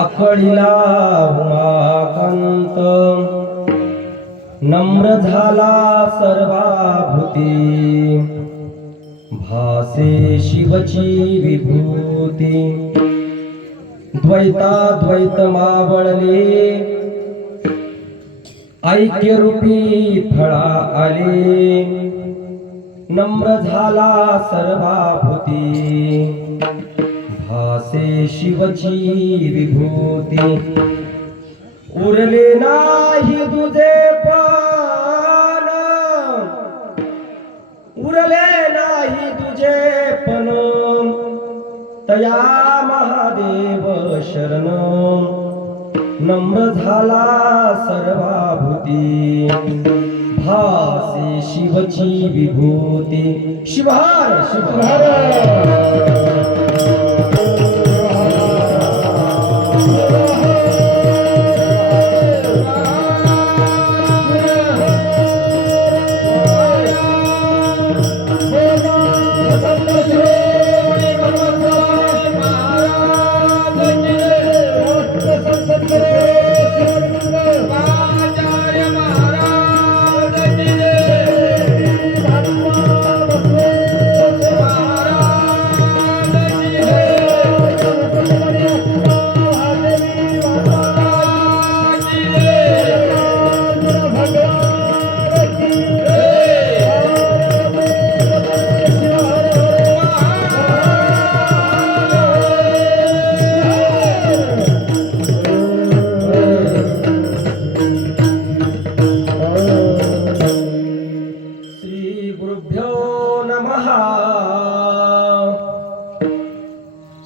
आखळीला उमाकांत नम्र झाला सर्वाभूती भासे शिवची विभूती द्वैताद्वैत मावळले ऐक्यरूपी फळा आले नम्र झाला सर्वाभूती भासे शिवची विभूती उरले नाही तुझे पण उरले नाही तुझे पण तया महादेव शरण नम्र झाला सर्वाभूती भासे शिवची विभूती शिवहार शिवहार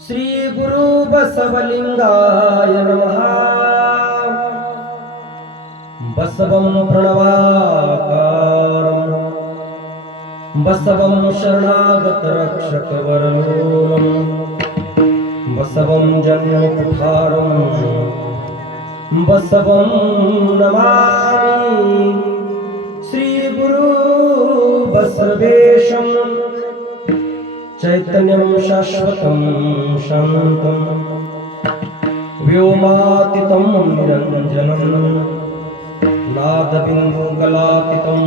श्री गुरु बसवलिंगाय नमः बसवं प्रणवाकारं बसवं शरणागत रक्षक वरलोलं बसवं जन्मकुठारं बसवं नमामि श्री गुरु बसवेशं चैतन्यं शाश्वतं शान्तं व्योमातीतं निरञ्जनं नादबिन्दुकलातीतं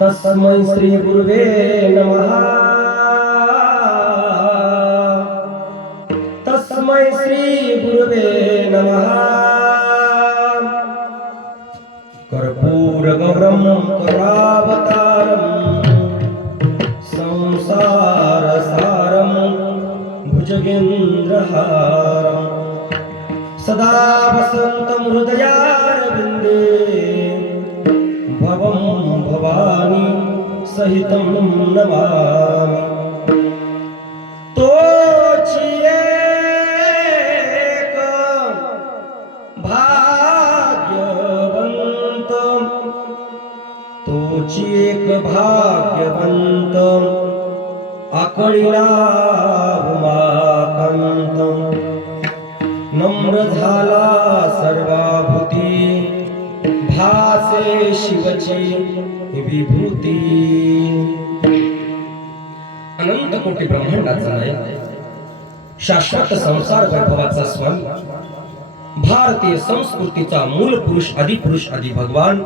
तस्मै श्री गुरुवे नमः तस्मै श्री गुरुवे नमः कर्पूरगौरं करावतारं संसारसारं भुजगेन्द्रहारं सदा वसन्तं हृदयारविन्दे भवं भवानी सहितं नमामि तोची एक भाग्यवंत तोची एक भाग्यवंत आकळीला उमाकांत नम्र झाला सर्वाभूती भासे शिवची विभूती अनंत कोटी ब्रह्मांडाचा नायक शाश्वत संसार वैभवाचा स्वामी भारतीय संस्कृतीचा मूल पुरुष आदि भगवान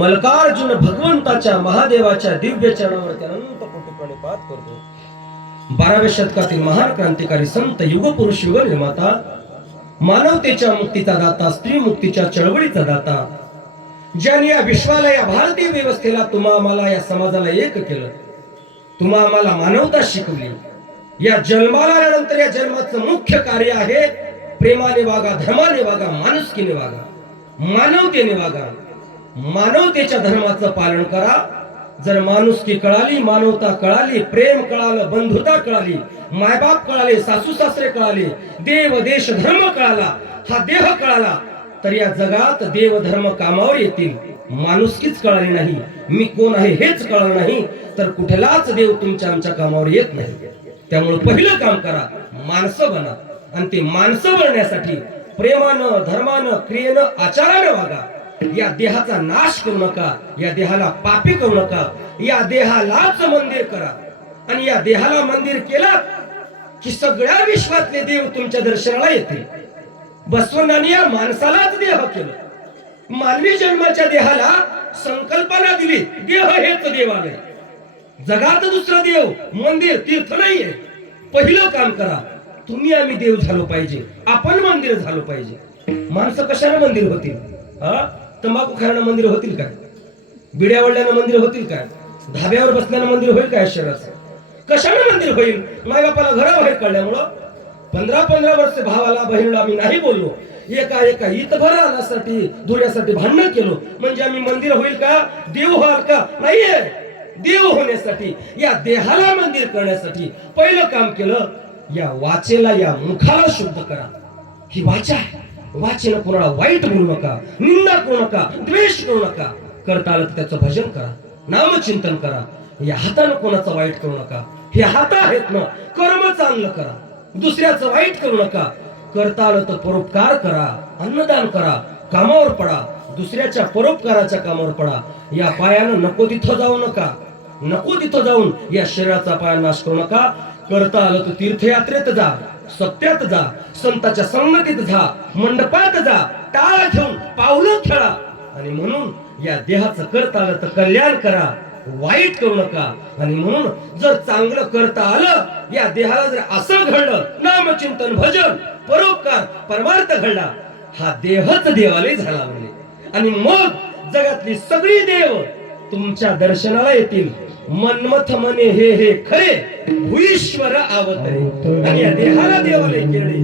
मल्कार्जुन भगवंताच्या महादेवाच्या दिव्य चरणावरती अनंत कोटी प्रणिपात करतो 12व्या शतकातील महान क्रांतिकारी संत युगपुरुष युग निर्माता मानवतेच्या मुक्तीचा दाता स्त्री मुक्तीच्या चळवळीचा दाता ज्यांनी या विश्वाला या भारतीय व्यवस्थेला तुम्हा आम्हाला या समाजाला एक केलं तुम्हा आम्हाला मानवता शिकवली या जन्माला आल्यानंतर या जन्माचं मुख्य कार्य आहे प्रेमाने वागा धर्माने वागा माणुसकीने वागा मानवतेने वागा मानवतेच्या धर्माचं पालन करा जर माणुसकी कळाली मानवता कळाली प्रेम कळालं बंधुता कळाली मायबाप कळाले सासू सासरे कळाले देव देश धर्म कळाला हा देह कळाला तर या जगात देव धर्म कामावर येतील माणुसकीच कळाली नाही मी कोण आहे हेच कळलं नाही तर कुठलाच देव तुमच्या आमच्या कामावर येत नाही त्यामुळे पहिलं काम करा माणसं बना आणि ते माणसं बनण्यासाठी प्रेमानं धर्मानं क्रियेनं आचारानं वागा या देहाचा नाश करू नका या देहाला पापी करू नका या देहालाच मंदिर करा आणि या देहाला मंदिर केलं की सगळ्या विश्वातले देव तुमच्या दर्शनाला येतील. बसवण्णांनी या माणसालाच देह केलं. मानवी जन्माच्या देहाला संकल्पना दिली, देह हेच देवालय. जगात दुसरं देव मंदिर तीर्थ नाहीये. पहिलं काम करा, तुम्ही आम्ही देव झालो पाहिजे, आपण मंदिर झालो पाहिजे. माणसं कशाने मंदिर होतील? तंबाखू खाण्यानं मंदिर होतील काय? बिड्या वडल्यानं मंदिर होतील काय? धाब्यावर बसल्यानं मंदिर होईल काय? शहराचं कशाने मंदिर होईल? मायबापाला घराबाहेर काढल्यामुळं 15-15 वर्ष भावाला बहिणीला आम्ही नाही बोललो. एका इतभर आणण्यासाठी धुण्यासाठी भांडण केलो म्हणजे आम्ही मंदिर होईल का? देव व्हाल का? नाहीये. देव होण्यासाठी, या देहाला मंदिर करण्यासाठी पहिलं काम केलं, या वाचेला, या मुखाला शुद्ध करा. ही वाचा आहे. वाचेनं कोणाला वाईट बोलू नका, निंदा करू नका, द्वेष करू नका. करता आलं तर त्याचं भजन करा, नामचिंतन करा. या हातानं कोणाचं वाईट करू नका. हे हात आहेत ना, कर्म चांगलं करा, दुसऱ्याचं वाईट करू नका. करता आलं तर परोपकार करा, अन्नदान करा, कामावर पडा, दुसऱ्याच्या परोपकाराच्या कामावर पडा. या पायानं नको तिथं जाऊ नका, नको तिथं जाऊन या शरीराचा पाय नाश करू नका. करता आलं तर तीर्थयात्रेत जा, सत्यात जा, संताच्या संगतीत जा, मंडपात जा, टाळा घेऊन पावलं खेळा. आणि म्हणून या देहाचं करता आलं तर कल्याण करा, वाईट करू नका. आणि म्हणून जर चांगलं करता आलं, या देहाला जर असं घडलं, नामचिंतन, भजन, परोपकार, परमार्थ घडला, हा देहच देवालय झाला म्हणजे. आणि मग जगातली सगळी देव तुमच्या दर्शनाला येतील. मनमथ मने हे खरे, भुईश्वर आवतरे. आणि या देहाला देवालय केले.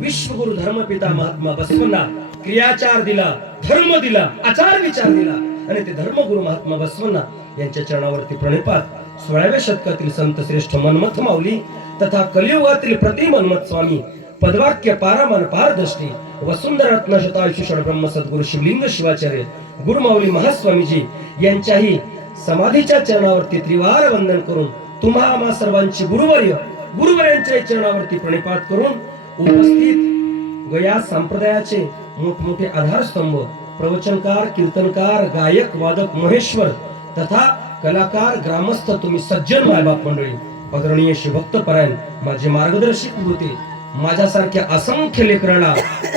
विश्वगुरु धर्मपिता महात्मा बसवण्णा क्रियाचार दिला, धर्म दिला, आचार विचार दिला. आणि ते धर्मगुरु महात्मा बसवण्णा यांच्या चरणावरती प्रणिपात 16व्या शतकातील संत श्रेष्ठ मनमथ माऊली तथा कलियुगातील प्रति मनमथ स्वामी पदवाक्य पारामान पारदृष्टी वसुंधरा रत्नशतायुषण ब्रह्म सद्गुरु शिवलिंग शिवाचार्य गुरुमाऊली महास्वामीजी यांच्याही समाधीच्या चरणावरती त्रिवार वंदन करून तुम्हा आम्हा सर्वांची गुरुवर्यांच्या चरणावरती प्रणिपात करून उपस्थित गया संप्रदायाचे मोठमोठे आधारस्तंभ प्रवचनकार, कीर्तनकार, गायक, वादक, महेश्वर तथा कलाकार, ग्रामस्थ, तुम्ही सज्जन मायबाप मंडळी, आदरणीय शिवभक्त परायण माझे मार्गदर्शक होते. माझ्यासारख्या असंख्य लेकराला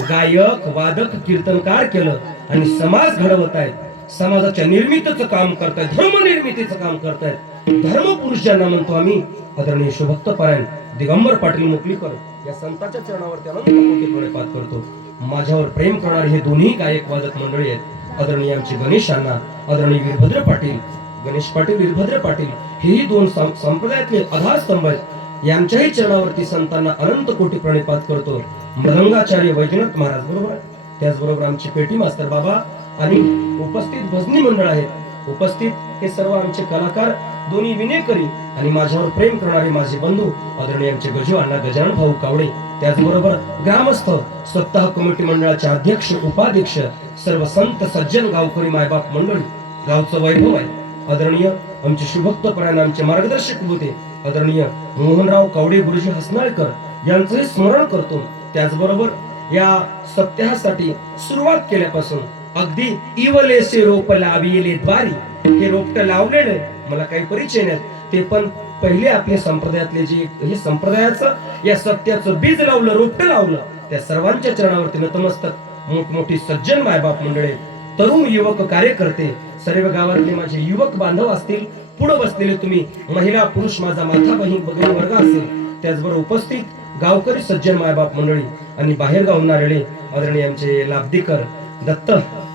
गायक, वादक, कीर्तनकार केलं आणि समाज घडवत आहेत. समाजाच्या निर्मितीचं काम करतायत, धर्म निर्मितीचं काम करतायत. धर्मपुरुष ज्यांना म्हणतो आम्ही, आदरणीय शिवभक्त परायण दिगंबर पाटील मुकलीकर या संतांच्या चरणावरती अनंत कोटी प्रणिपात करतो. माझ्यावर प्रेम करणारे हे दोन्ही गायक वादक मंडळी आहेत. आदरणीय आमचे गणेश अण्णा, आदरणीय वीरभद्र पाटील, गणेश पाटील, वीरभद्र पाटील, हेही दोन संप्रदायातले आधारस्तंभ आहेत. यांच्याही चरणावरती संतांना अनंत कोटी प्रणिपात करतो. मृदंगाचार्य वैजनाथ महाराज बरोबर, त्याचबरोबर आमचे पेटी मास्तर बाबा आणि उपस्थित भजनी मंडळ आहेत. उपस्थित हे सर्व आमचे कलाकार, दोन्ही विनेकरी आणि माझ्यावर प्रेम करणारे माझे बंधू आदरणीय आमचे गजू अण्णा गजानन भाऊ कावडे, त्याचबरोबर ग्रामस्थ, सप्ताह कमिटी मंडळाचे अध्यक्ष, उपाध्यक्ष, सर्व संत सज्जन गावकरी मायबाप मंडळी, गावचं वैभव आहे. आदरणीय आमचे शिवभक्त परायण आमचे मार्गदर्शक होते आदरणीय मोहनराव कावडे गुरुजी हसनाळकर यांचंही स्मरण करतो. त्याचबरोबर या सप्ताहासाठी सुरुवात केल्यापासून अगदी इवलेसे रोप लाविले द्वारी, हे रोपट लावलेलं मला काही परिचय नाही, ते पण पहिले आपले संप्रदायातले जे हे संप्रदायाचं या सत्याचं बीज लावलं, रोपट लावलं, त्या सर्वांच्या चरणावरती नतमस्तक मोठमोठी सज्जन मायबाप मंडळे, तरुण युवक कार्यकर्ते, सर्व गावातले माझे युवक बांधव असतील, पुढे बसलेले तुम्ही महिला पुरुष माझा माथा बहीण वगैरे वर्ग असेल, त्याचबरोबर उपस्थित गावकरी सज्जन मायबाप मंडळी आणि बाहेर गावून आलेले आदरणीय आमचे लाभदीकर दत्त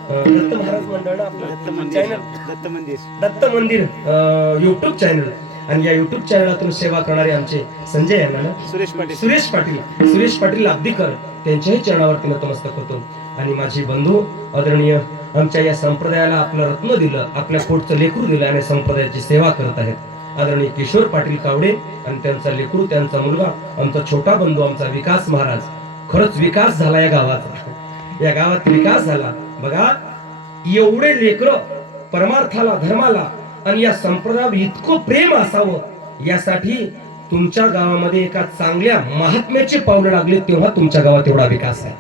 महाराज मंडळ, दत्त मंदिर युट्यूब चॅनल, आणि या युट्यूब चॅनलातून सेवा करणारे आमचे संजय यांना सुरेश पाटील लाभदीकर, त्यांच्याही चरणावरती नतमस्तक होतो. आणि माझे बंधू आदरणीय आमच्या या संप्रदायाला आपलं रत्न दिलं, आपल्या पोटचं लेकरू दिलं आणि संप्रदायाची सेवा करत आहेत. आदरणीय किशोर पाटील कावडे आणि त्यांचा लेकरू, त्यांचा मुलगा, आमचा छोटा बंधू, आमचा विकास महाराज. खरंच विकास झाला या गावाचा, या गावात विकास झाला बघा. एवढे लेकर परमार्थाला, धर्माला आणि या संप्रदायावर इतकं प्रेम असावं, यासाठी तुमच्या गावामध्ये एका चांगल्या महात्म्याची पावलं लागली, तेव्हा तुमच्या गावात एवढा विकास आहे.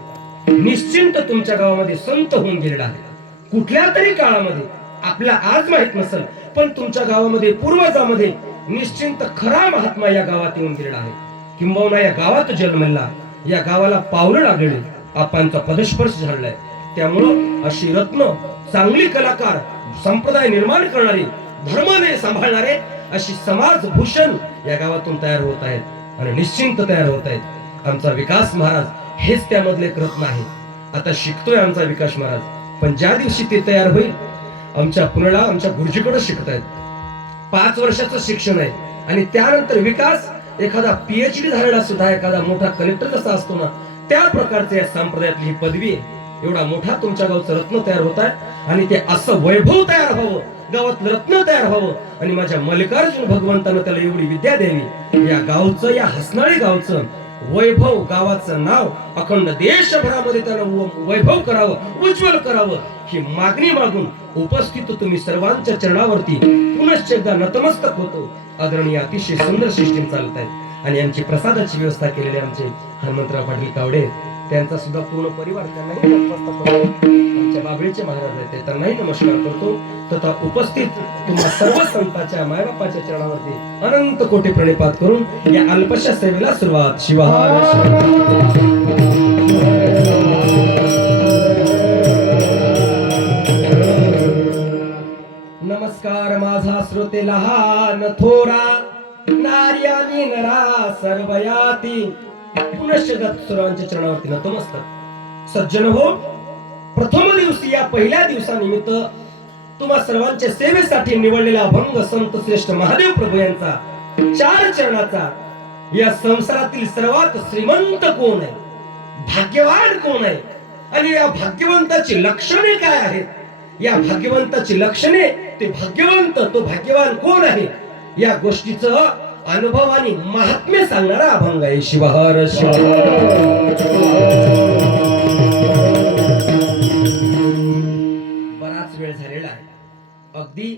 निश्चिंत तुमच्या गावामध्ये संत होऊन गेलेला आहे. कुठल्या तरी काळामध्ये आपला आज माहित नसेल, पण तुमच्या गावामध्ये पूर्वजामध्ये निश्चिंत खरा महात्मा या गावात येऊन गेलेला आहे. किंबहुना या गावात जन्मला, या गावाला पावलं लागले, आपांचा पदस्पर्श झालाय. त्यामुळं अशी रत्न, चांगली कलाकार, संप्रदाय निर्माण करणारी, धर्माने सांभाळणारे अशी समाज भूषण या गावातून तयार होत आहेत आणि निश्चिंत तयार होत आहेत. आमचा विकास महाराज हेच त्यामधले एक रत्न आहे. आता शिकतोय आमचा विकास महाराज, पण ज्या दिवशी ते तयार होईल, आमच्या पुण्याला आमच्या गुरुजीकडे शिकतायत. 5 वर्षाचं शिक्षण आहे आणि त्यानंतर विकास एखादा PhD झालेला सुद्धा एखादा मोठा कलेक्टर कसा असतो ना, त्या प्रकारचे या संप्रदायातली ही पदवी आहे. एवढा मोठा तुमच्या गावचं रत्न तयार होत आहे आणि ते असं वैभव तयार व्हावं, गावात रत्न तयार व्हावं आणि माझ्या मल्लिकार्जुन भगवंतानं त्याला एवढी विद्या द्यावी. या गावचं, या हसनाळी गावचं वैभव, गावाचं नाव अखंड देशभरामध्ये त्यानं वैभव करावं, उज्ज्वल करावं, ही मागणी मागून उपस्थित तुम्ही सर्वांच्या चरणावरती पुनश्च एकदा नतमस्तक होतो. आदरणीय अतिशय सुंदर सिस्टीम चालत आहेत आणि यांची प्रसादाची व्यवस्था केलेली आमचे हनुमंतराव पाटील कावडे, त्यांचा सुद्धा पूर्ण परिवार, त्यांनाही नतमस्तक करतो. आमच्या बाबळीचे महाराज आहेत, त्यांनाही नमस्कार करतो. तथा उपस्थित तुम्हा सर्व संतांच्या मायबापाच्या चरणावरती अनंत कोटी प्रणिपात करून या अल्पशा सेवेला सुरुवात. शिवहार. नमस्कार माझा श्रोते लहान थोरा, नार्या नरा सर्वयाती, पुनश्च दत्तसुरांच्या चरणावरती नतमस्तक. सज्जन हो, प्रथम दिवशी या पहिल्या दिवसानिमित्त तुम्हा सर्वांच्या सेवेसाठी निवडलेला अभंग संत श्रेष्ठ महादेव प्रभू यांचा 4 चरणाचा, या संसारातील सर्वात श्रीमंत कोण आहे, भाग्यवान कोण आहे आणि या भाग्यवंताची लक्षणे काय आहेत, या भाग्यवंताची लक्षणे, ते भाग्यवंत, तो भाग्यवान कोण आहे, या गोष्टीचं अनुभव आणि महात्म्य सांगणारा अभंग आहे. शिवहर बराच वेळ झालेला आहे, अगदी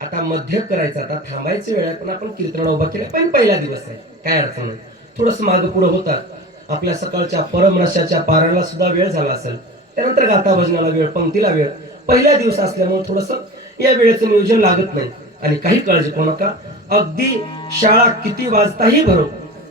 आता मध्य करायचं, आता थांबायची वेळ आहे, पण आपण कीर्तनाला उभा केला, पण पहिला दिवस आहे, काय अडचण नाही. थोडस माग पुढे होतात. आपल्या सकाळच्या परमनशाच्या पारायणाला सुद्धा वेळ झाला असेल, त्यानंतर गाथा भजनाला वेळ, पंक्तीला वेळ, पहिला दिवस असल्यामुळे थोडस या वेळेचं नियोजन लागत नाही. आणि काही काळजी करू नका, अगदी शाळा किती वाजताही भरो,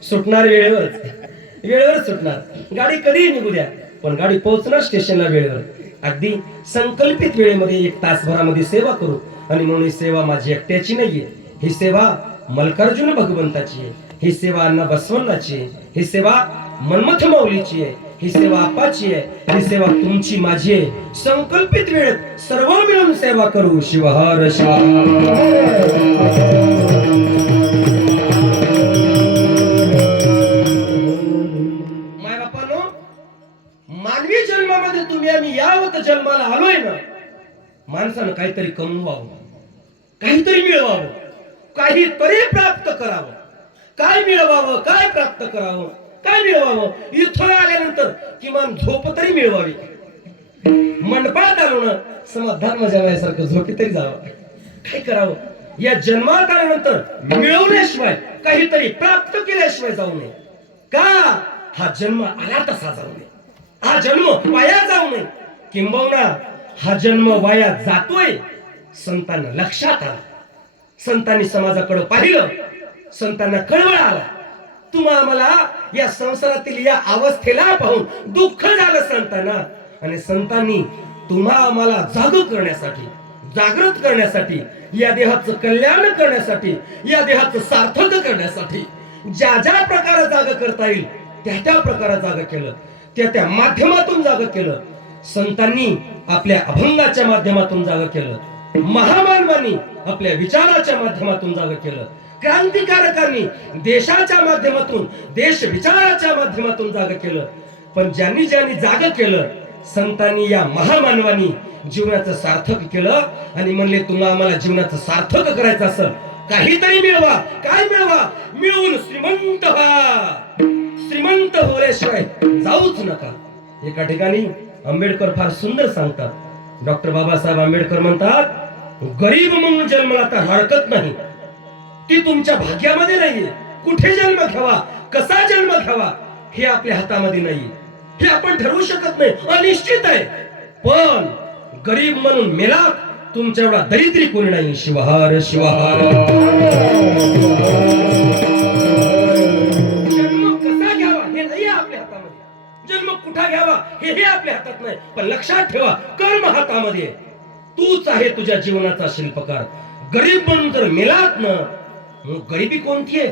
सुटणार वेळेवर सुटणार. गाडी कधीही निघू द्या, पण गाडी पोहोचणार स्टेशनला वेळेवर. अगदी संकल्पित वेळेमध्ये 1 तासभरामध्ये सेवा करू. आणि म्हणून ही सेवा माझी एकट्याची नाहीये, ही सेवा मल्लिकार्जुन भगवंताची आहे, ही सेवा अण्णा बसवण्णाची आहे, ही सेवा मन्मथ माऊलीची आहे, ही सेवा आपाची आहे, ही सेवा तुमची माझी आहे. संकल्पित वेळेत सर्व मिळून सेवा करू. शिवहर माय बापानो, मानवी जन्मामध्ये तुम्ही आम्ही यावत जन्माला आलोय ना, माणसानं काहीतरी कमवावं, काहीतरी मिळवावं, काहीतरी प्राप्त करावं. काय मिळवावं, काय प्राप्त करावं, काय मिळवावं, इथं आल्यानंतर किमान झोप तरी मिळवावी. मंडपात आलो ना, समाधान मजाव्यासारखं झोपी तरी जावं. काय करावं, या जन्मात आल्यानंतर मिळवण्याशिवाय, काहीतरी प्राप्त केल्याशिवाय जाऊ नये. का, हा जन्म आला तसा जाऊ नये, हा जन्म वाया जाऊ नये. किंबहुना हा जन्म वाया जातोय, संतांना लक्षात आला, संतांनी समाजाकडे पाहिलं, संतांना कळवळ आला. तुम्हा आम्हाला या संसारातील या अवस्थेला पाहून दुःख झालं संतांना, आणि संतांनी तुम्हा आम्हाला जागृत करण्यासाठी, जागृत करण्यासाठी, या देहाचं कल्याण करण्यासाठी, या देहाचं सार्थक करण्यासाठी ज्या ज्या प्रकारे जाग करता येईल त्या प्रकारे जाग केलं, त्या माध्यमातून जाग केलं. संतांनी आपल्या अभंगाच्या माध्यमातून जाग केलं, महामानवांनी आपल्या विचाराच्या माध्यमातून जाग केलं, क्रांतिकारकांनी देशाच्या माध्यमातून, देश विचाराच्या माध्यमातून जाग केलं. पण ज्यांनी ज्यांनी जाग केलं, संतांनी, या महामानवांनी जीवनाचं सार्थक केलं आणि म्हणले, तुम्हाला आम्हाला जीवनाचं सार्थक करायचं असेल, काहीतरी मिळवा. काय मिळवा, मिळवून श्रीमंत व्हा. श्रीमंत होण्याशिवाय जाऊच नका. एका ठिकाणी आंबेडकर फार सुंदर सांगतात. डॉक्टर बाबासाहेब आंबेडकर म्हणतात, गरीब म्हणून जन्माला तर हरकत नाही, ती तुमच्या भाग्यामध्ये नाहीये. कुठे जन्म घ्यावा, कसा जन्म घ्यावा, हे आपल्या हातामध्ये नाहीये, हे आपण ठरवू शकत नाही, अनिश्चित आहे. पण गरीब म्हणून मेला, तुमच्या एवढा दरिद्री कोणी नाही. शिवहार शिवहार. हातामध्ये. जन्म कुठा घ्यावा हे आपल्या हातात नाही, पण लक्षात ठेवा कर्म हातामध्ये. तूच आहे तुझ्या जीवनाचा शिल्पकार. गरीब म्हणून जर मेलात ना, मग गरिबी कोणती आहे?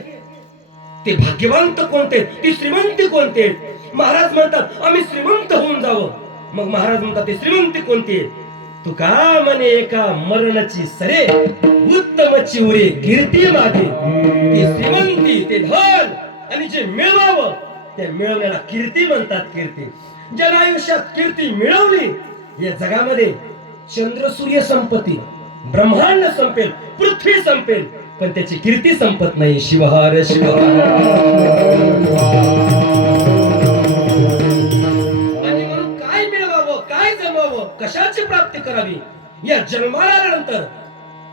ते भाग्यवंत कोणते? ती श्रीमंती कोणते? महाराज म्हणतात आम्ही श्रीमंत होऊन जावं. मग महाराज म्हणतात ते श्रीमंती कोणती? तुका म्हणे एका मरणाची सरे, उत्तमची उरे कीर्ती मागे. ती श्रीमंती, ते धन आणि जे मिळवावं ते मिळवण्याला कीर्ती म्हणतात. कीर्ती ज्याला आयुष्यात कीर्ती मिळवली, या जगामध्ये चंद्र सूर्य संपत्ती, ब्रह्मांड संपेल, पृथ्वी संपेल, पण त्याची कीर्ती संपत नाही. शिवहार शिवहार. आणि म्हणून काय मिळवावं, काय जमावं, कशाची प्राप्ती करावी, या जन्माला नंतर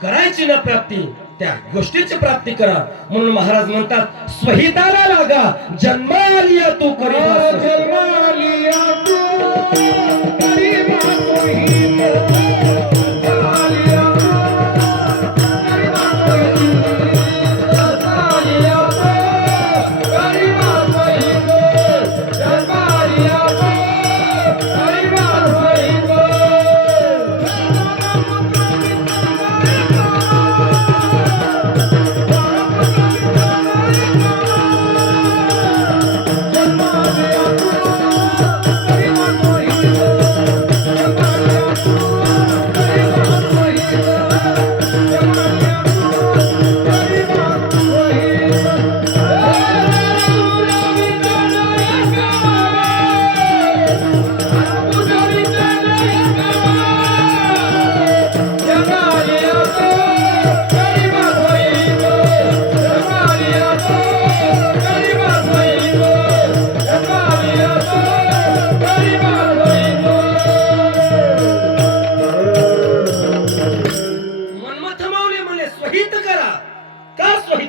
करायची ना प्राप्ती, त्या गोष्टीची प्राप्ती करा. म्हणून महाराज म्हणतात स्वहिताला लागा, जन्मालिया तू करी भास. जन्मालिया तू करी भास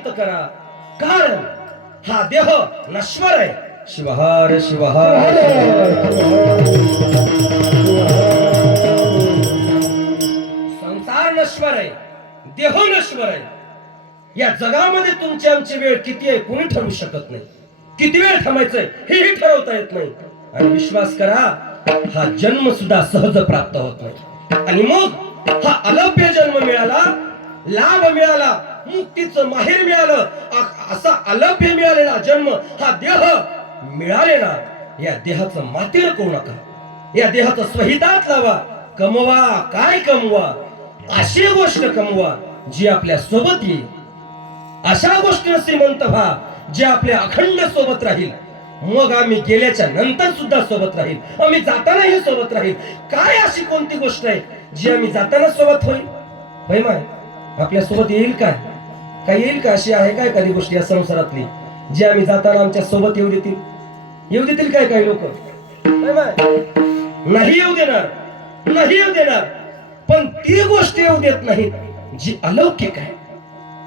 करा, कारण हा देह नश्वर आहे. शिवहार शिवहार. संसार नश्वर आहे, देह नश्वर आहे. या जगामध्ये तुमची आमची वेळ किती आहे कोणी ठरवू शकत नाही. किती वेळ थांबायचंय हेही ठरवता येत नाही. आणि विश्वास करा, हा जन्म सुद्धा सहज प्राप्त होत नाही. आणि मग हा अलभ्य जन्म मिळाला, लाभ मिळाला, मुक्तीचं माहेर मिळालं, असा अलभ्य मिळालेला जन्म हा देह मिळालेला, या देहाचं मातेर करू नका. या देहाचं स्वहितात लावा. कमवा, काय कमवा, अशी गोष्ट कमवा जी आपल्या सोबत येईल. अशा गोष्टीने श्रीमंत व्हा जे आपल्या अखंड सोबत राहील. मग आम्ही गेल्याच्या नंतर सुद्धा सोबत राहील, आम्ही जातानाही सोबत राहील. काय अशी कोणती गोष्ट आहे जी आम्ही जाताना सोबत होईल? होय माय, आपल्या सोबत येईल काय? काय येईल का? अशी आहे काय कधी गोष्टी या संसारातली जी आम्ही जाताना आमच्या सोबत येऊ देतील? येऊ देतील काय? काही लोक नाही येऊ देणार, नाही येऊ देणार. पण ती गोष्ट येऊ देत नाही जी अलौकिक आहे,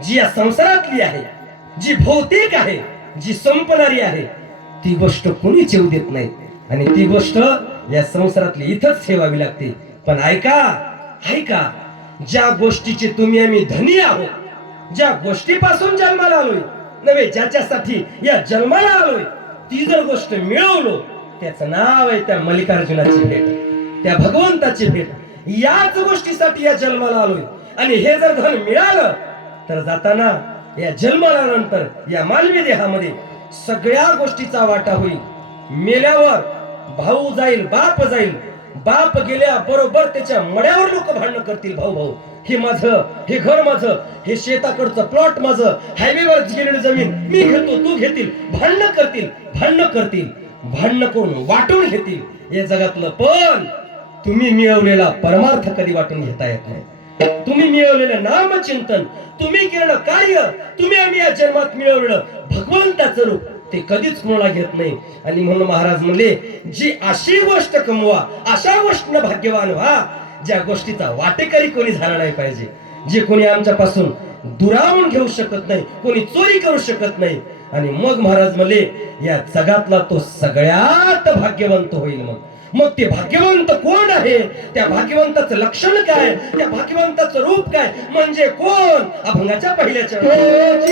जी या संसारातली आहे, जी भौतिक आहे, जी संपणारी आहे. ती गोष्ट कोणीच येऊ देत नाही. आणि ती गोष्ट या संसारातली इथंच ठेवावी लागते. पण ऐका, ऐका, ज्या गोष्टीचे तुम्ही आम्ही धनी आहोत, ज्या गोष्टीपासून जन्माला आलोय नव्हे, ज्याच्यासाठी या जन्माला आलोय, ती जर गोष्ट मिळवलो, त्याचं नाव आहे त्या मल्लिकार्जुनाची भेट, त्या भगवंताची भेट. याच गोष्टीसाठी या जन्माला आलोय. आणि हे जर धन मिळालं तर जाताना या जन्माला नंतर या मानवी देहामध्ये सगळ्या गोष्टीचा वाटा होईल. मेल्यावर भाऊ जाईल, बाप जाईल. बाप गेल्या बरोबर त्याच्या मड्यावर लोक भांडण करतील. भाऊ भाऊ, हे माझं, हे घर माझं, हे शेताकडचं प्लॉट माझं, हायवेवर गेलेली जमीन मी घेतो, तू घेतील. भांडण करतील, भांडण करतील, भांडण करून वाटून घेतील. या जगातलं पण तुम्ही मिळवलेला परमार्थ कधी वाटून घेता येत नाही. तुम्ही मिळवलेलं नामचिंतन, तुम्ही केलेलं कार्य, तुम्ही आम्ही या जन्मात मिळवलेलं भगवंताचं रूप, ते कधीच कोणाला घेत नाही. आणि म्हणून महाराज म्हणले, जी अशी गोष्ट कमवा, अशा गोष्टीनं भाग्यवान व्हा ज्या गोष्टीचा वाटेकरी कोणी झाला नाही पाहिजे, जे कोणी आमच्यापासून दुरावून घेऊ शकत नाही, कोणी चोरी करू शकत नाही. आणि मग महाराज म्हणले, या जगातला तो सगळ्यात भाग्यवंत होईल. मग ते भाग्यवंत कोण आहे? त्या भाग्यवंताचं लक्षण काय? त्या भाग्यवंताचं रूप काय? म्हणजे कोण? अभंगाच्या पहिल्या चरणात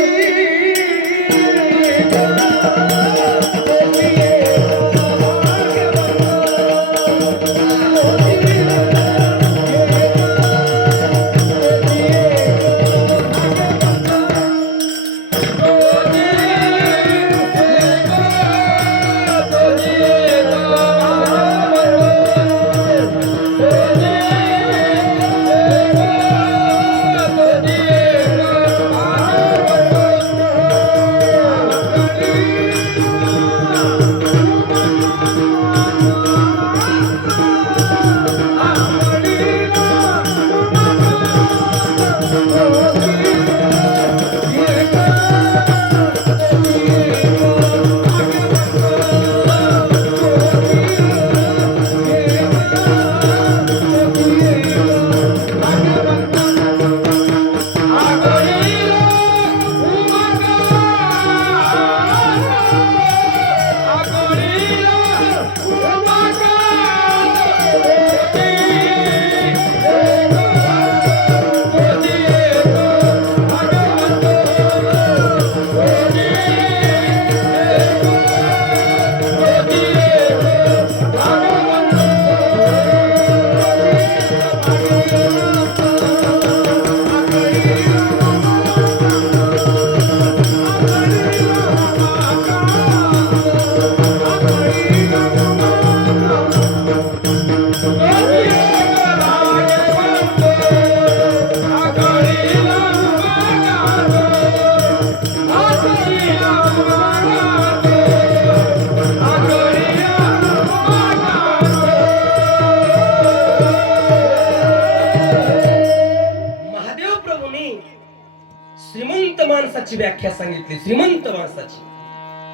श्रीमंत माणसाची व्याख्या सांगितली. श्रीमंत माणसाची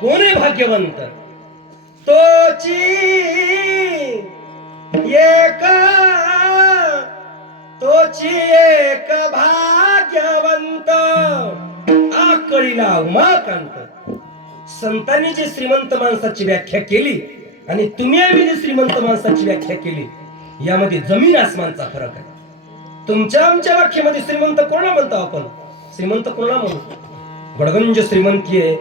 कोण आहे भाग्यवंत? तोची एक भाग्यवंत आकळीला उमाकांत. संतांनी जी श्रीमंत माणसाची व्याख्या केली आणि तुम्ही आम्ही जी श्रीमंत माणसाची व्याख्या केली यामध्ये जमीन आसमानचा फरक आहे. तुमच्या आमच्या व्याख्येमध्ये श्रीमंत कोणाला म्हणतो आपण? श्रीमंत कोणाला म्हणतो? गडगंज श्रीमंती आहे,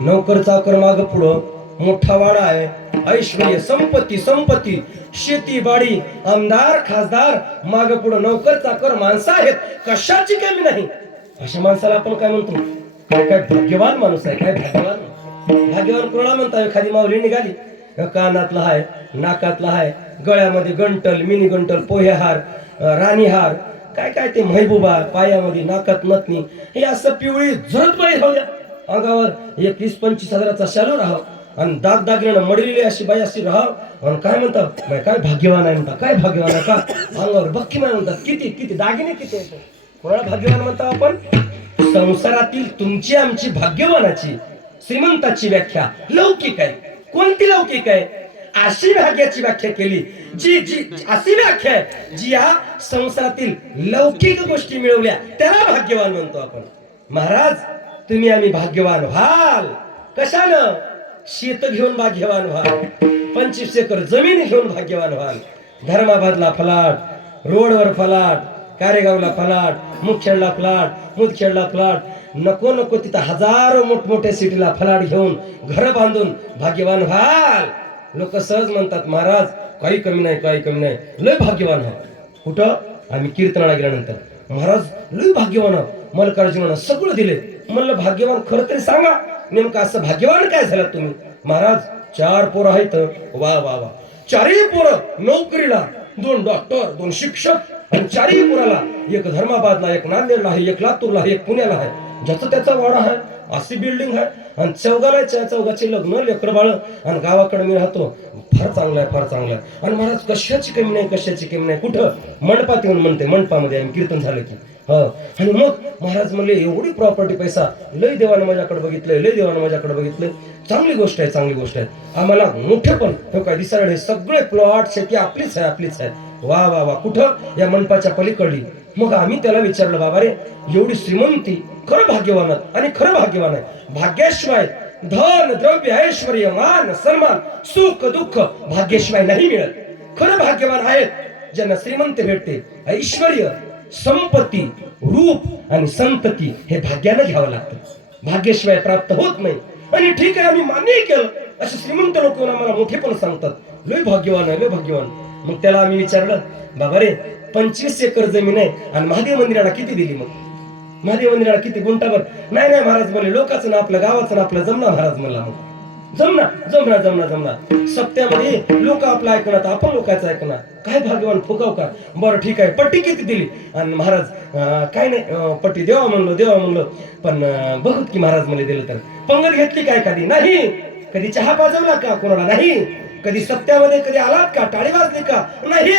नौकर चाकर माग पुढं, मोठा वाडा आहे, ऐश्वर्य, संपत्ती, शेती बाडी, आमदार खासदार माग पुढं, नौकर चाकर माणसं आहेत, कशाची कमी नाही. अशा माणसाला आपण काय म्हणतो? काय भाग्यवान माणूस आहे. काय भाग्यवान कोणाला म्हणता? एखादी माऊली निघाली, कानातला आहे, नाकातला आहे, गळ्यामध्ये गंटल, मिनी गंटल, पोहेहार, राणीहार, काय काय ते महबूबा, पायामध्ये नाकात नथनी, हे असं पिवळी झरत बाई राहू द्या, अंगावर 20-25 हजाराचा शालू राहाव आणि दागदागिन्यानं मडलेली अशी बाई अशी राहाव आणि काय म्हणतात? काय भाग्यवान आहे म्हणतात. काय भाग्यवान आहे का? अंगावर बक्की माय म्हणतात. किती दागिने किती आहेत. कोणाला भाग्यवान म्हणता आपण? संसारातील तुमची आमची भाग्यवानाची श्रीमंताची व्याख्या लौकिक आहे. कोणती लौकिक आहे? अशी भाग्याची व्याख्या केली जी अशी व्याख्या आहे जी या संसारातील लौकिक गोष्टी मिळवल्या त्याला भाग्यवान म्हणतो आपण. महाराज तुम्ही आम्ही भाग्यवान व्हाल कशानं? शेत घेऊन भाग्यवान व्हाल, 25 एकर जमीन घेऊन भाग्यवान व्हाल, धर्माबादला फ्लॅट, रोडवर फ्लॅट, कारेगावला फ्लॅट, मुखेडला फ्लॅट, मुदखेडला फ्लॅट, नको तिथं हजारो मोठमोठ्या सिटीला फ्लॅट घेऊन घर बांधून भाग्यवान व्हाल. लोक सहज म्हणतात महाराज काही कमी नाही, लय भाग्यवान हा. कुठं? आम्ही कीर्तनाला गेल्यानंतर महाराज लय भाग्यवान, मल्लिकार्जुनानं सगळं दिले. म्हणलं भाग्यवान खरं तरी सांगा, नेमकं असं भाग्यवान काय झालं तुम्ही? महाराज 4 पोरं आहेत. वा वा वा, 4ही पोरं नोकरीला, 2 डॉक्टर, 2 शिक्षक आणि 4ही पोराला, एक धर्माबादला, एक नांदेडला आहे, एक लातूरला आहे, एक पुण्याला आहे, ज्याचं त्याचा वाडा आहे, अशी बिल्डिंग आहे आणि चौघाचे लग्न, लेकर बाळ आणि गावाकडे मी राहतो. फार चांगलं आहे. आणि महाराज कशाची कमी नाही. कुठं? मंडपात येऊन म्हणते, मंडपामध्ये आम्ही कीर्तन झालं की आणि मग महाराज म्हणले एवढी प्रॉपर्टी, पैसा लय देवानं माझ्याकडे बघितलंय. चांगली गोष्ट आहे. आम्हाला मोठे पण हे काय दिसायला हे सगळे प्लॉट शेती आपलीच आहे. वा वा वा. कुठं? या मंडपाच्या पलीकडली. मग आम्ही त्याला विचारलं, बाबा रे एवढी श्रीमंती, खरं भाग्यवान आहे. भाग्याशिवाय धन द्रव्य ऐश्वर्य मान सन्मान सुख दुःख भाग्याशिवाय नाही मिळत. खरं भाग्यवान आहेत ज्यांना श्रीमंत भेटते. ऐश्वर्य, संपत्ती, रूप आणि संतती हे भाग्यानं घ्यावं लागतं, भाग्याशिवाय प्राप्त होत नाही. आणि ठीक आहे, आम्ही मान्य केलं. असे श्रीमंत लोक आम्हाला मोठे पण सांगतात, लय भाग्यवान. मग त्याला आम्ही विचारलं, बाबा रे 25 एकर जमीन आहे आणि महादेव मंदिराला किती दिली? मग महादेव मंदिराला किती? गुंठाभर? नाही महाराज म्हणले, लोकांचं ना आपलं, गावाचं ना आपलं जमना. महाराज म्हणला, मग जमना. सप्त्यामध्ये लोक आपलं ऐकणार, आपण लोकांचं ऐकणार. काय भाग्यवान, फुकाव का? बरं ठीक आहे, पट्टी किती दिली? आणि महाराज काय नाही, पट्टी देवा म्हणलं पण बघत की महाराज म्हणले दिलं तर. पंगत घेतली काय? कधी नाही. कधी चहा पाजवला का कोणाला? नाही. कधी सप्त्यामध्ये कधी आलात का? टाळी वाजली का? नाही.